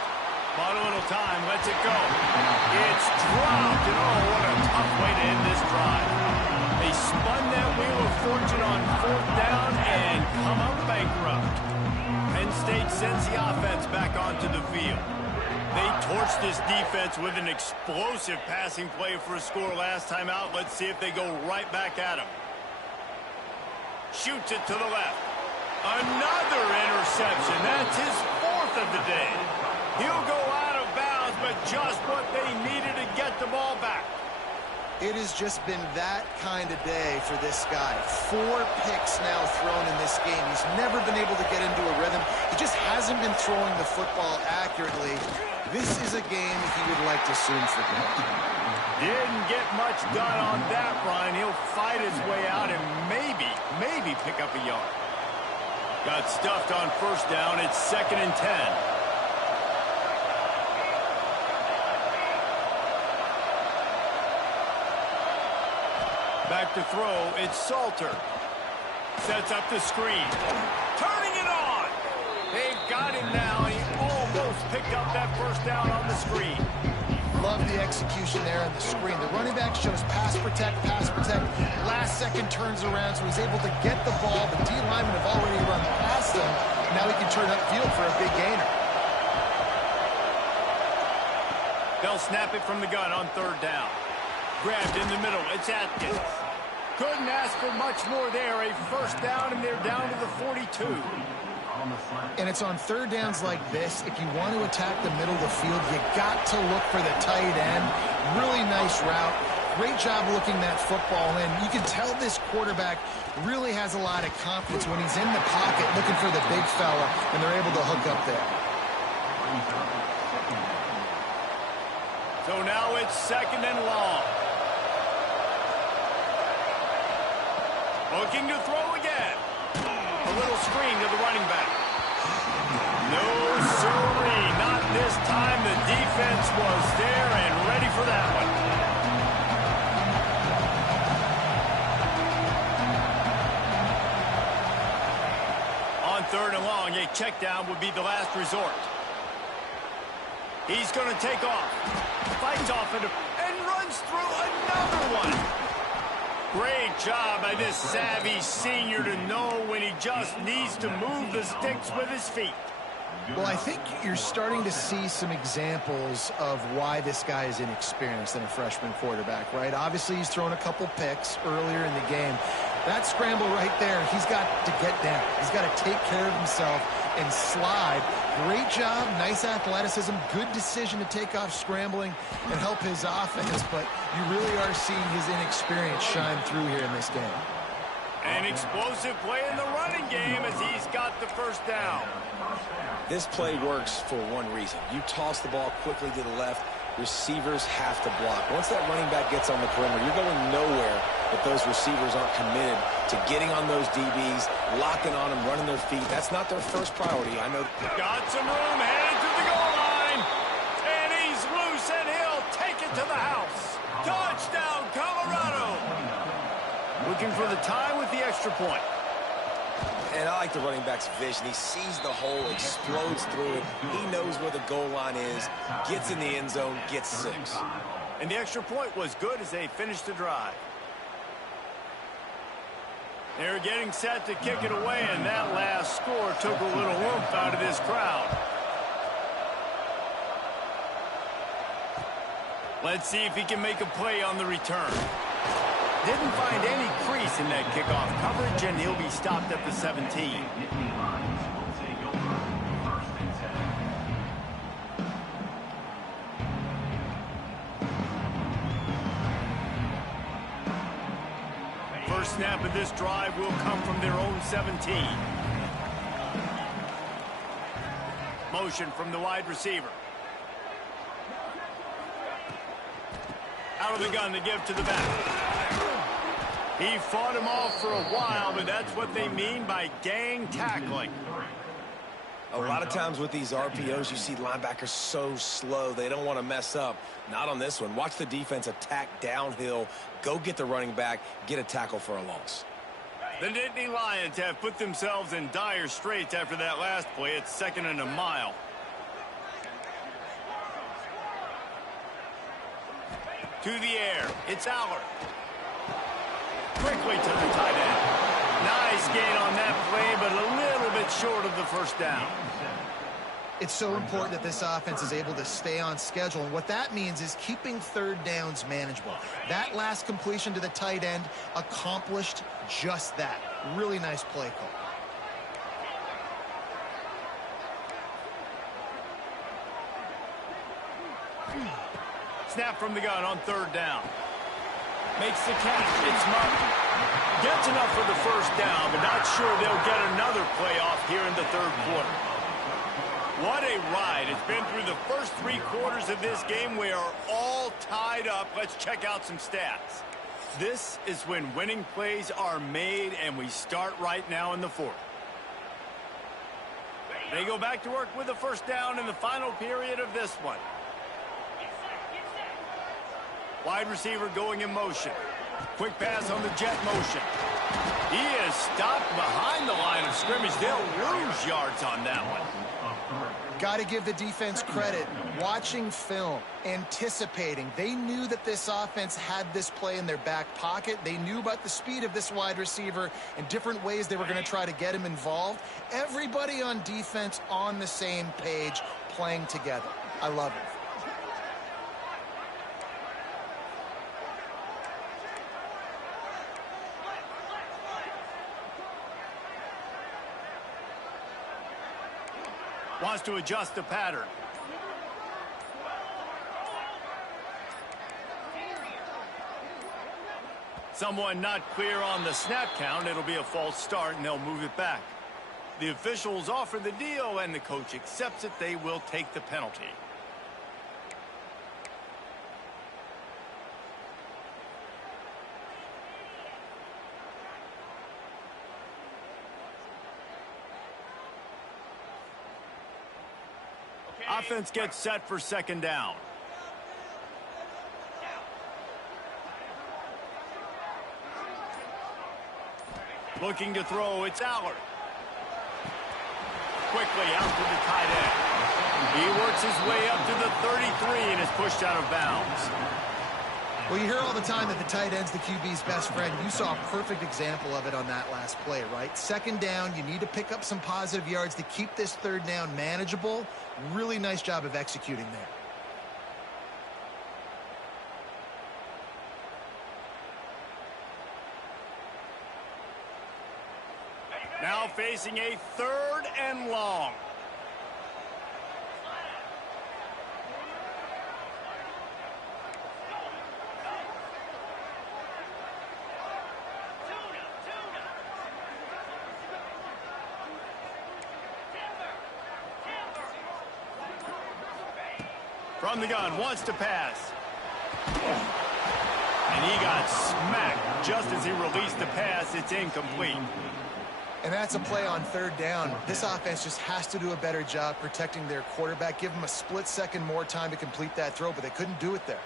Bought a little time, lets it go. It's dropped, and oh, what a tough way to end this drive. They spun that wheel of fortune on fourth down and come up bankrupt. Penn State sends the offense back onto the field. They torched this defense with an explosive passing play for a score last time out. Let's see if they go right back at him. Shoots it to the left. Another interception. That's his fourth of the day. He'll go out of bounds, but just what they needed to get the ball back. It has just been that kind of day for this guy. 4 picks now thrown in this game. He's never been able to get into a rhythm. He just hasn't been throwing the football accurately. This is a game he would like to soon forget. Didn't get much done on that run. He'll fight his way out and maybe pick up a yard. Got stuffed on first down. It's 2nd and 10. Back to throw. It's Salter. Sets up the screen. Turning it on. They've got him now. He almost picked up that first down on the screen. Love the execution there on the screen. The running back shows pass protect. Last second turns around, so he's able to get the ball. The D linemen have already run past him. Now he can turn upfield for a big gainer. They'll snap it from the gun on third down. Grabbed in the middle. It's Atkins. Couldn't ask for much more there. A first down, and they're down to the 42. And it's on third downs like this. If you want to attack the middle of the field, you got to look for the tight end. Really nice route. Great job looking that football in. You can tell this quarterback really has a lot of confidence when he's in the pocket looking for the big fella, and they're able to hook up there. So now it's 2nd and long. Looking to throw again. A little screen to the running back. No, sirree, not this time. The defense was there and ready for that one. On third and long, a check down would be the last resort. He's going to take off. Fights off and runs through another one. Great job by this savvy senior to know when he just needs to move the sticks with his feet. Well, I think you're starting to see some examples of why this guy is inexperienced than a freshman quarterback, right? Obviously, he's thrown a couple picks earlier in the game. That scramble right there, he's got to get down. He's got to take care of himself and slide. Great job, nice athleticism, good decision to take off scrambling and help his offense, but you really are seeing his inexperience shine through here in this game. An explosive play in the running game as he's got the first down. This play works for one reason. You toss the ball quickly to the left, receivers have to block. Once that running back gets on the perimeter, you're going nowhere if those receivers aren't committed to getting on those DBs, locking on them, running their feet. That's not their first priority. I know. Got some room, headed to the goal line. And he's loose, and he'll take it to the house. Touchdown, Colorado. Looking for the tie with the extra point. And I like the running back's vision. He sees the hole, explodes through it. He knows where the goal line is, gets in the end zone, gets 6. And the extra point was good as they finished the drive. They're getting set to kick it away, and that last score took a little oomph out of this crowd. Let's see if he can make a play on the return. Didn't find any crease in that kickoff coverage, and he'll be stopped at the 17. First snap of this drive will come from their own 17. Motion from the wide receiver. Out of the gun to give to the back. He fought him off for a while, but that's what they mean by gang tackling. A lot of times with these RPOs, you see linebackers so slow, they don't want to mess up. Not on this one. Watch the defense attack downhill, go get the running back, get a tackle for a loss. The Nittany Lions have put themselves in dire straits after that last play. It's 2nd and a mile. To the air. It's Allard. Quickly to the tight end. Nice gain on that play, but a little bit short of the first down. It's so important that this offense is able to stay on schedule, and what that means is keeping third downs manageable. That last completion to the tight end accomplished just that. Really nice play call. Snap from the gun on 3rd down. Makes the catch. It's Martin. Gets enough for the first down, but not sure they'll get another playoff here in the 3rd quarter. What a ride. It's been through the first 3 quarters of this game. We are all tied up. Let's check out some stats. This is when winning plays are made, and we start right now in the 4th. They go back to work with a first down in the final period of this one. Wide receiver going in motion. Quick pass on the jet motion. He is stopped behind the line of scrimmage. They'll lose yards on that one. Got to give the defense credit. Watching film, anticipating. They knew that this offense had this play in their back pocket. They knew about the speed of this wide receiver and different ways they were going to try to get him involved. Everybody on defense on the same page, playing together. I love it. Wants to adjust the pattern. Someone not clear on the snap count. It'll be a false start, and they'll move it back. The officials offer the deal, and the coach accepts it. They will take the penalty. Offense gets set for 2nd down. Looking to throw, it's Allard. Quickly out to the tight end. He works his way up to the 33 and is pushed out of bounds. Well, you hear all the time that the tight end's the QB's best friend. You saw a perfect example of it on that last play, right? 2nd down, you need to pick up some positive yards to keep this 3rd down manageable. Really nice job of executing there. Now facing a 3rd and long. From the gun, wants to pass. And he got smacked just as he released the pass. It's incomplete. And that's a play on 3rd down. This offense just has to do a better job protecting their quarterback. Give them a split second more time to complete that throw, but they couldn't do it there.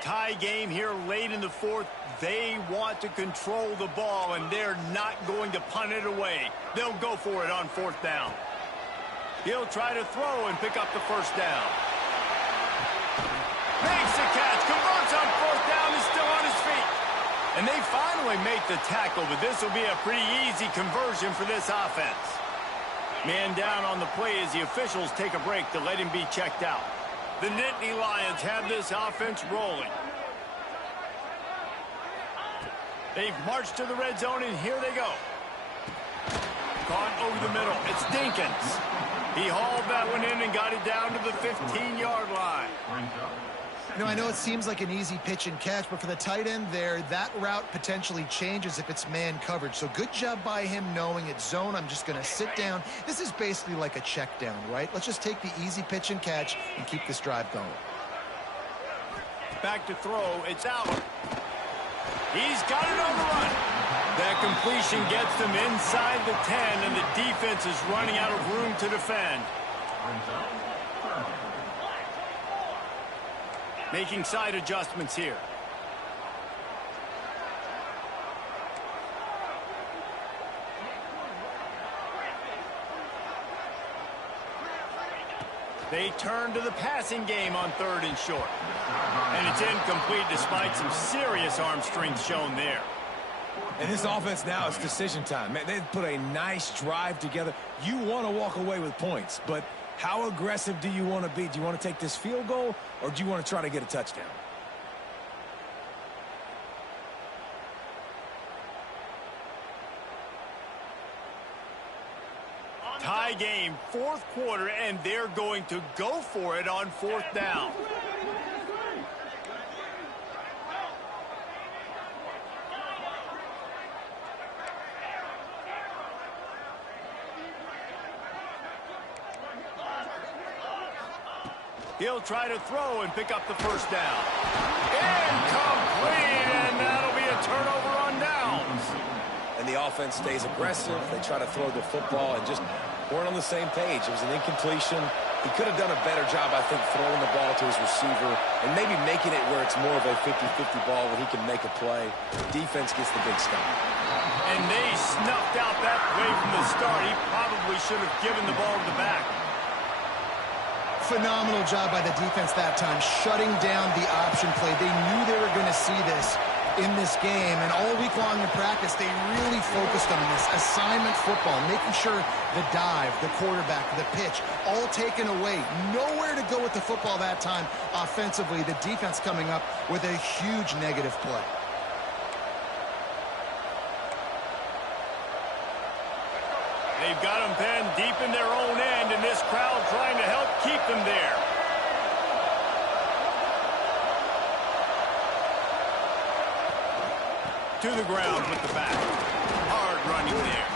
Tie game here late in the 4th. They want to control the ball, and they're not going to punt it away. They'll go for it on 4th down. He'll try to throw and pick up the first down. Makes the catch, converts on 4th down, is still on his feet. And they finally make the tackle, but this will be a pretty easy conversion for this offense. Man down on the play as the officials take a break to let him be checked out. The Nittany Lions have this offense rolling. They've marched to the red zone, and here they go. Caught over the middle. It's Dinkins. He hauled that one in and got it down to the 15-yard line. You know, I know it seems like an easy pitch and catch, but for the tight end there, that route potentially changes if it's man coverage. So good job by him knowing it's zone. I'm just going to sit down. This is basically like a check down, right? Let's just take the easy pitch and catch and keep this drive going. Back to throw. It's out. He's got it on the run. That completion gets them inside the 10, and the defense is running out of room to defend. Making side adjustments here. They turn to the passing game on 3rd and short. And it's incomplete despite some serious arm strength shown there. And this offense now is decision time. Man, they've put a nice drive together. You want to walk away with points, but how aggressive do you want to be? Do you want to take this field goal, or do you want to try to get a touchdown? Tie game, 4th quarter, and they're going to go for it on 4th down. He'll try to throw and pick up the 1st down. Incomplete, and that'll be a turnover on downs. And the offense stays aggressive. They try to throw the football and just weren't on the same page. It was an incompletion. He could have done a better job, I think, throwing the ball to his receiver and maybe making it where it's more of a 50-50 ball where he can make a play. Defense gets the big stop. And they snuffed out that play from the start. He probably should have given the ball to the back. Phenomenal job by the defense that time, shutting down the option play. They knew they were going to see this in this game, and all week long in practice, they really focused on this assignment football, making sure the dive, the quarterback, the pitch, all taken away. Nowhere to go with the football that time offensively. The defense coming up with a huge negative play. They've got them, Penn, deep in their own end, and this crowd trying to help keep them there. To the ground with the back. Hard running there.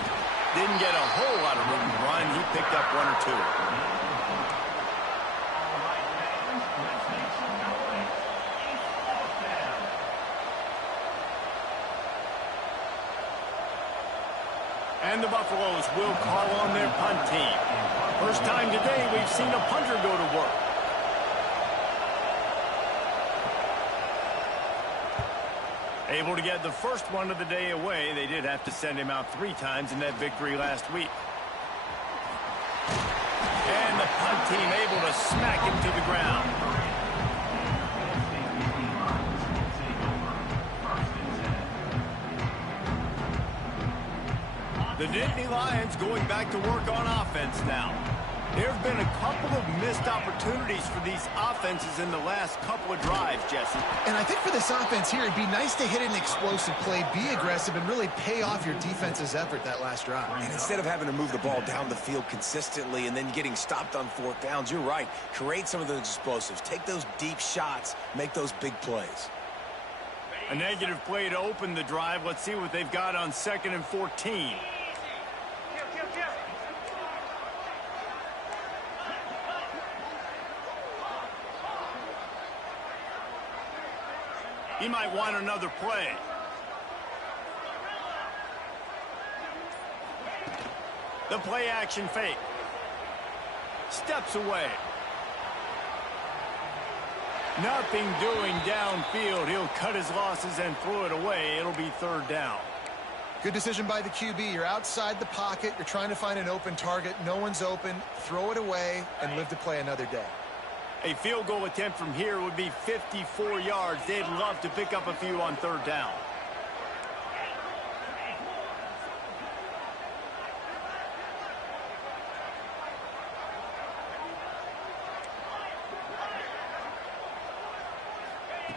Didn't get a whole lot of room to run. He picked up 1 or 2. And the Buffaloes will call on their punt team. First time today we've seen a punter go to work. Able to get the first one of the day away. They did have to send him out 3 times in that victory last week. And the punt team able to smack him to the ground. The Nittany Lions going back to work on offense now. There have been a couple of missed opportunities for these offenses in the last couple of drives, Jesse. And I think for this offense here, it'd be nice to hit an explosive play, be aggressive, and really pay off your defense's effort that last drive. And instead of having to move the ball down the field consistently and then getting stopped on 4th downs, you're right. Create some of those explosives. Take those deep shots. Make those big plays. A negative play to open the drive. Let's see what they've got on 2nd and 14. He might want another play. The play action fake. Steps away. Nothing doing downfield. He'll cut his losses and throw it away. It'll be 3rd down. Good decision by the QB. You're outside the pocket. You're trying to find an open target. No one's open. Throw it away and live to play another day. A field goal attempt from here would be 54 yards. They'd love to pick up a few on 3rd down.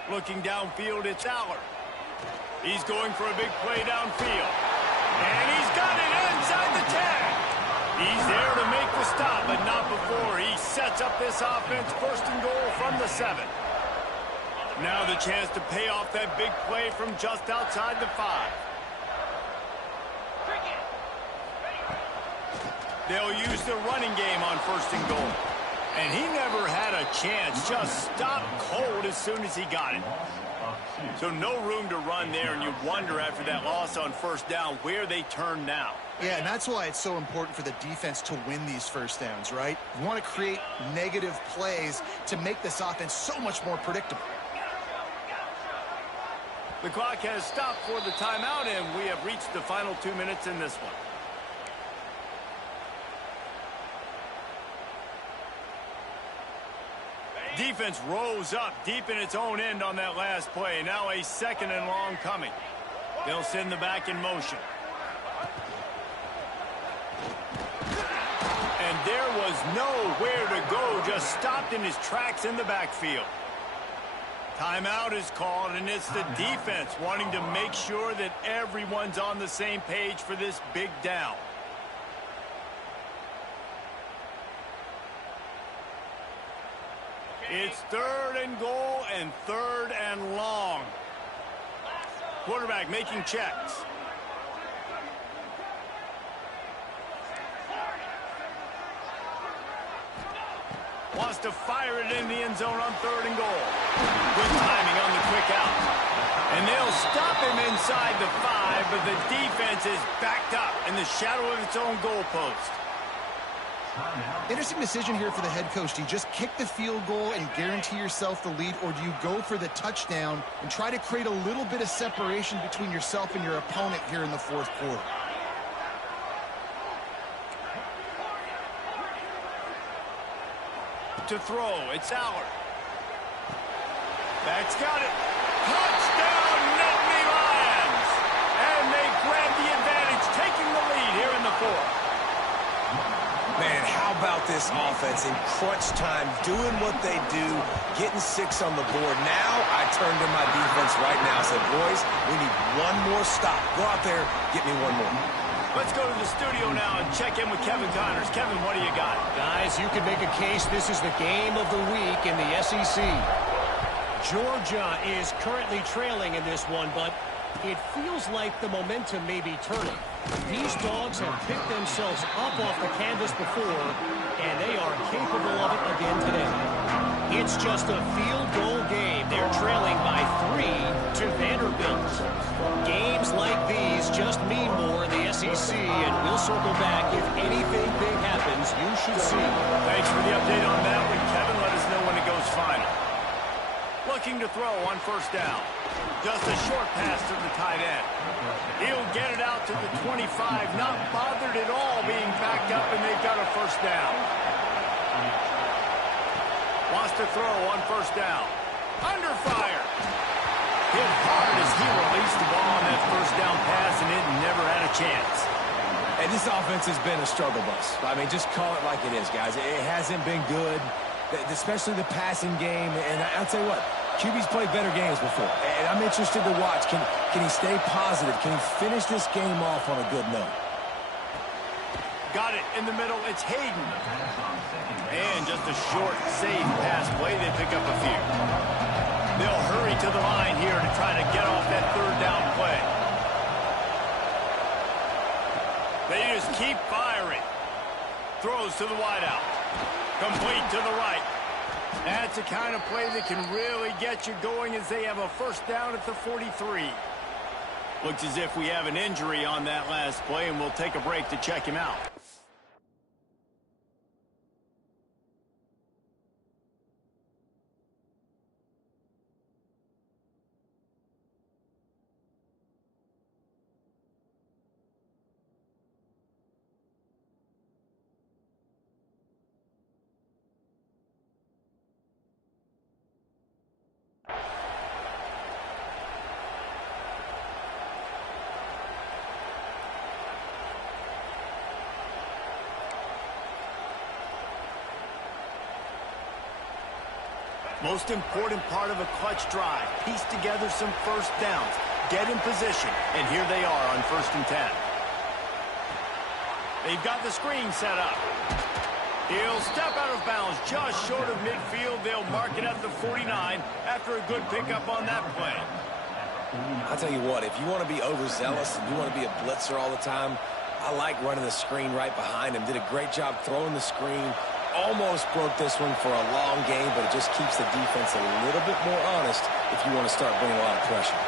Looking downfield, it's Aller. He's going for a big play downfield. And he's got it inside the 10. He's there to make the stop, but not before. He sets up this offense 1st and goal from the 7. Now the chance to pay off that big play from just outside the 5. They'll use the running game on 1st and goal. And he never had a chance. Just stopped cold as soon as he got it. So no room to run there, and you wonder after that loss on 1st down where they turn now. Yeah, and that's why it's so important for the defense to win these 1st downs, right? You want to create negative plays to make this offense so much more predictable. The clock has stopped for the timeout, and we have reached the final 2 minutes in this one. Defense rose up deep in its own end on that last play. Now a 2nd and long coming. They'll send the back in motion. And there was nowhere to go, just stopped in his tracks in the backfield. Timeout is called, and it's the defense wanting to make sure that everyone's on the same page for this big down. It's 3rd and goal and 3rd and long. Quarterback making checks. Wants to fire it in the end zone on 3rd and goal. Good timing on the quick out. And they'll stop him inside the 5, but the defense is backed up in the shadow of its own goalpost. Interesting decision here for the head coach. Do you just kick the field goal and guarantee yourself the lead, or do you go for the touchdown and try to create a little bit of separation between yourself and your opponent here in the 4th quarter? To throw, it's Allard. That's got it. Touchdown, Nittany Lions! And they grab the advantage, taking the lead here in the 4th. Man, how about this offense in crunch time, doing what they do, getting 6 on the board. Now I turn to my defense right now and said, boys, we need one more stop. Go out there, get me one more. Let's go to the studio now and check in with Kevin Connors. Kevin, what do you got? Guys, you could make a case this is the game of the week in the SEC. Georgia is currently trailing in this one, but it feels like the momentum may be turning. These dogs have picked themselves up off the canvas before, and they are capable of it again today. It's just a field goal game. They're trailing by 3 to Vanderbilt. Games like these just mean more in the SEC, and we'll circle back. If anything big happens, you should see. Thanks for the update on that one, Kevin. Let us know when it goes final. Looking to throw on 1st down. Just a short pass to the tight end. He'll get it out to the 25, not bothered at all being backed up, and they've got a 1st down. Wants to throw on 1st down. Under fire. Hit hard as he released the ball on that 1st down pass, and it never had a chance. And this offense has been a struggle bus. I mean, just call it like it is, guys. It hasn't been good, especially the passing game. And I'll tell you what, QB's played better games before. And I'm interested to watch. Can he stay positive? Can he finish this game off on a good note? Got it in the middle. It's Hayden. And just a short, safe pass play. They pick up a few. They'll hurry to the line here to try to get off that 3rd down play. They just keep firing. Throws to the wideout. Complete to the right. That's the kind of play that can really get you going as they have a 1st down at the 43. Looks as if we have an injury on that last play, and we'll take a break to check him out. Most important part of a clutch drive. Piece together some 1st downs. Get in position. And here they are on 1st and 10. They've got the screen set up. He'll step out of bounds just short of midfield. They'll mark it at the 49 after a good pickup on that play. I'll tell you what, if you want to be overzealous and you want to be a blitzer all the time, I like running the screen right behind him. Did a great job throwing the screen. Almost broke this one for a long game, but it just keeps the defense a little bit more honest if you want to start bringing a lot of pressure.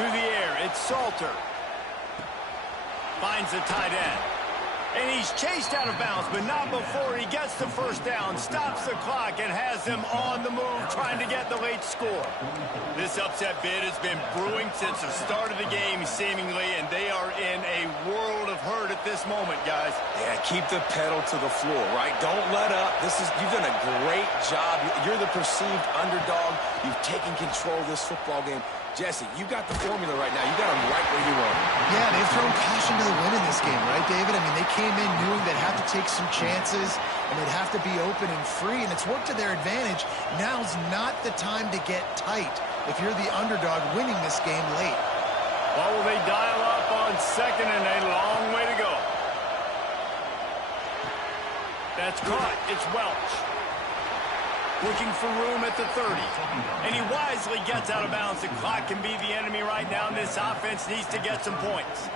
Through the air, it's Salter. Finds the tight end. And he's chased out of bounds, but not before he gets the first down, stops the clock, and has them on the move, trying to get the late score. This upset bid has been brewing since the start of the game, seemingly, and they are in a world of hurt at this moment, guys. Yeah, keep the pedal to the floor, right? Don't let up. You've done a great job. You're the perceived underdog. You've taken control of this football game. Jesse, you got the formula right now. You got them right where you want them. Yeah, they've thrown caution to the wind in this game, right, David? I mean, they came in knowing they'd have to take some chances, and they'd have to be open and free, and it's worked to their advantage. Now's not the time to get tight if you're the underdog winning this game late. Well, will they dial up on second and a long way to go? That's caught. It's Welch. Looking for room at the 30. And he wisely gets out of bounds. The clock can be the enemy right now, and this offense needs to get some points.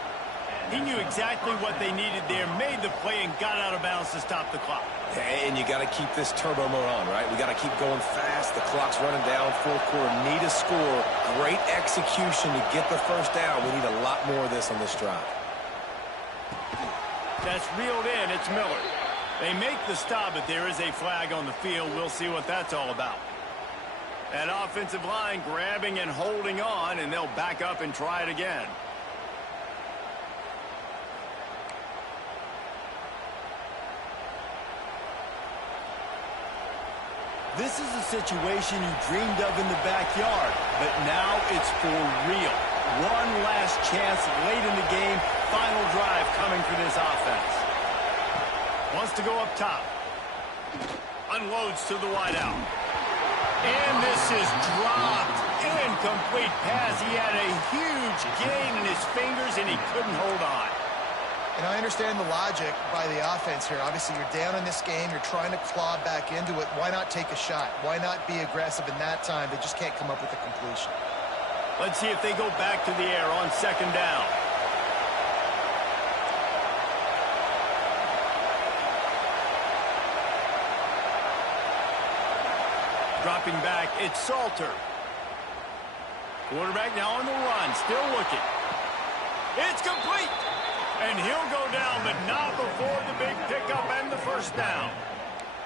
He knew exactly what they needed there, made the play, and got out of bounds to stop the clock. And you got to keep this turbo mode on, right? We got to keep going fast. The clock's running down. Fourth quarter, need a score. Great execution to get the first down. We need a lot more of this on this drive. That's reeled in. It's Miller. They make the stop, but there is a flag on the field. We'll see what that's all about. That offensive line grabbing and holding on, and they'll back up and try it again. This is a situation you dreamed of in the backyard, but now it's for real. One last chance late in the game. Final drive coming for this offense. Wants to go up top. Unloads to the wideout. And this is dropped. Incomplete pass. He had a huge gain in his fingers, and he couldn't hold on. And I understand the logic by the offense here. Obviously, you're down in this game. You're trying to claw back into it. Why not take a shot? Why not be aggressive in that time? They just can't come up with a completion. Let's see if they go back to the air on second down. Dropping back, it's Salter. Quarterback now on the run, still looking. It's complete. And he'll go down, but not before the big pickup and the first down.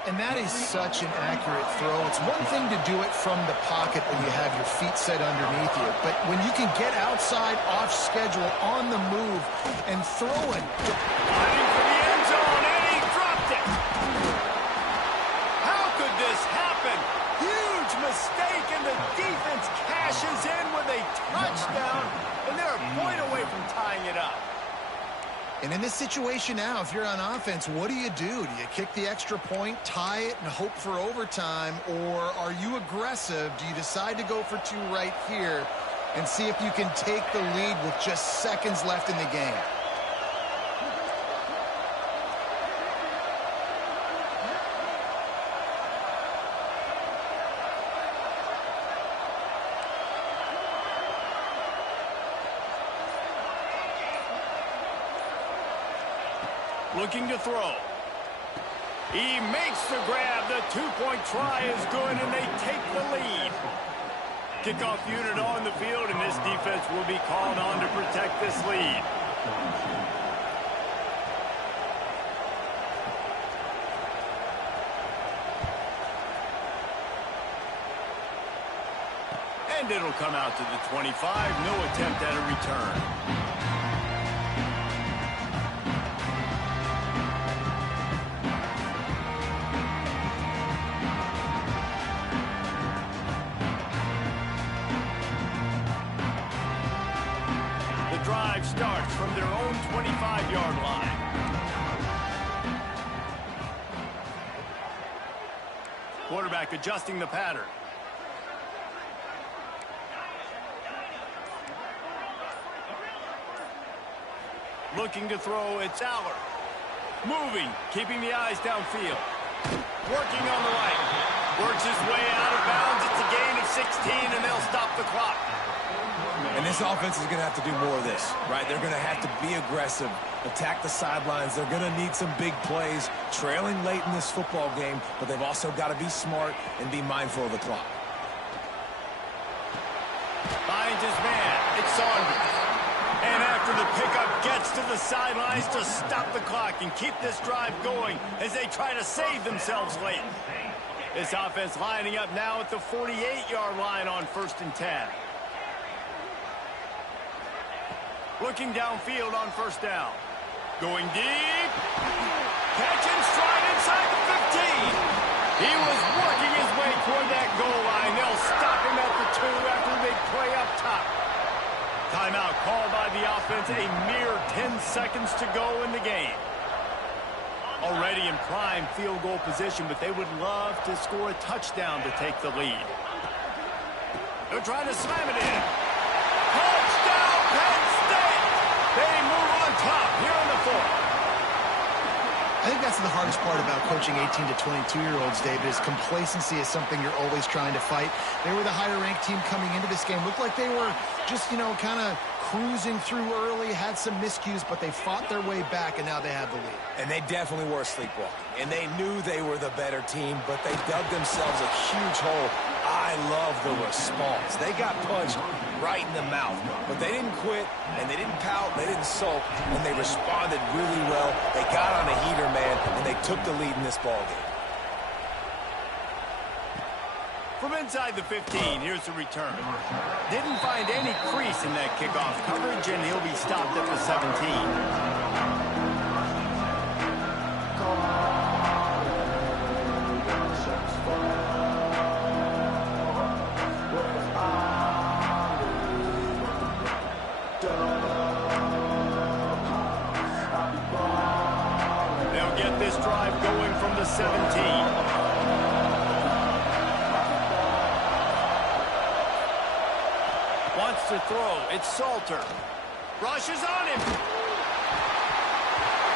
And that is such an accurate throw. It's one thing to do it from the pocket when you have your feet set underneath you, but when you can get outside, off schedule, on the move, and throwing. Running for the end zone, and he dropped it. How could this happen? Huge mistake, and the defense cashes in with a touchdown, and they're a point away from tying it up. And in this situation now, if you're on offense, what do? Do you kick the extra point, tie it, and hope for overtime? Or are you aggressive? Do you decide to go for two right here and see if you can take the lead with just seconds left in the game? Looking to throw. He makes the grab. The two-point try is good, and they take the lead. Kickoff unit on the field, and this defense will be called on to protect this lead. And it'll come out to the 25. No attempt at a return. Drive starts from their own 25-yard line. Quarterback adjusting the pattern. Looking to throw, it's Aller. Moving, keeping the eyes downfield. Working on the right. Works his way out of bounds. It's a gain of 16, and they'll stop the clock. And this offense is going to have to do more of this, right? They're going to have to be aggressive, attack the sidelines. They're going to need some big plays, trailing late in this football game, but they've also got to be smart and be mindful of the clock. Finds his man. It's Saunders. And after the pickup, gets to the sidelines to stop the clock and keep this drive going as they try to save themselves late. This offense lining up now at the 48-yard line on 1st and 10. Looking downfield on 1st down. Going deep. Catch and stride inside the 15. He was working his way toward that goal line. They'll stop him at the 2 after the big play up top. Timeout called by the offense. A mere 10 seconds to go in the game. Already in prime field goal position, but they would love to score a touchdown to take the lead. They're trying to slam it in. Touchdown, Penn State! They move on top here in the 4th. I think that's the hardest part about coaching 18 to 22-year-olds, David, is complacency is something you're always trying to fight. They were the higher-ranked team coming into this game. Looked like they were just, kind of cruising through early, had some miscues, but they fought their way back, and now they have the lead. And they definitely were sleepwalking. And they knew they were the better team, but they dug themselves a huge hole. I love the response. They got punched right in the mouth, but they didn't quit, and they didn't pout, they didn't sulk, and they responded really well. They got on a heater, man, and they took the lead in this ballgame. From inside the 15, here's the return. Didn't find any crease in that kickoff coverage, and he'll be stopped at the 17. They'll get this drive going from the 17. Wants to throw. It's Salter. Rushes on him.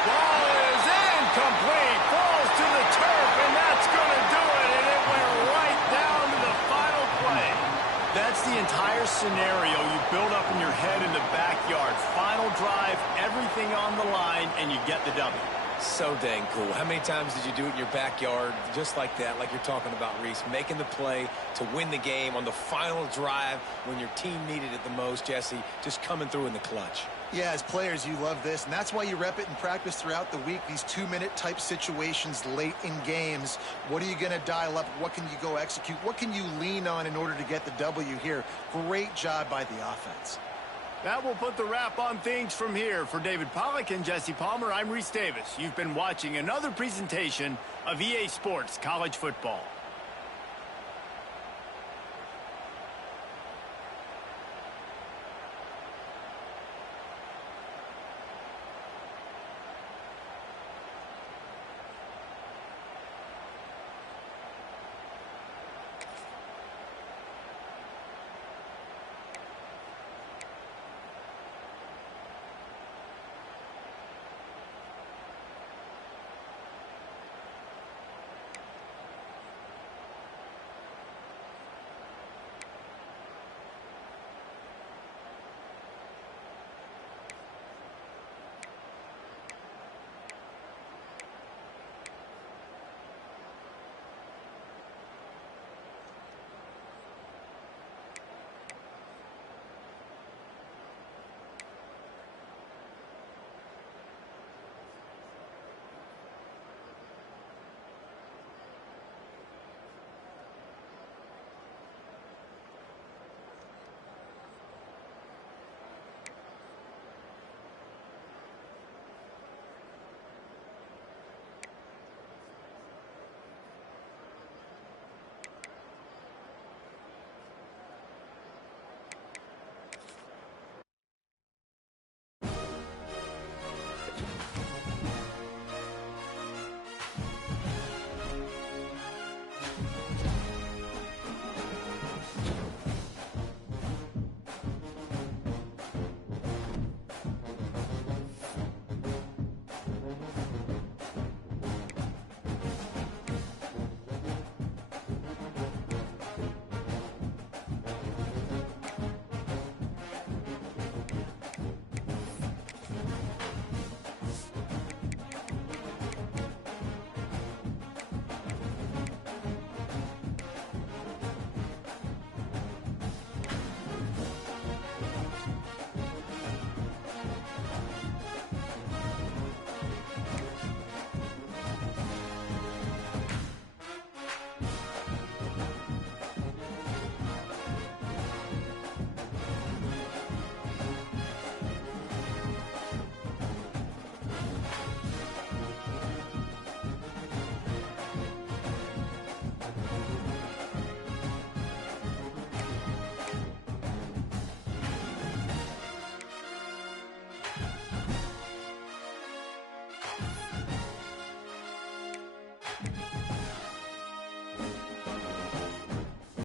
Ball is incomplete. Falls to the turf, and that's going to do it. And it went right down to the final play. That's the entire scenario you build up in your head in the backyard. Final drive, everything on the line, and you get the W. So dang cool. How many times did you do it in your backyard just like that, like you're talking about, Reese, making the play to win the game on the final drive when your team needed it the most, Jesse, just coming through in the clutch. Yeah, as players, you love this, and that's why you rep it in practice throughout the week, these 2-minute type situations late in games. What are you going to dial up? What can you go execute? What can you lean on in order to get the W here? Great job by the offense. That will put the wrap on things from here. For David Pollack and Jesse Palmer, I'm Reese Davis. You've been watching another presentation of EA Sports College Football.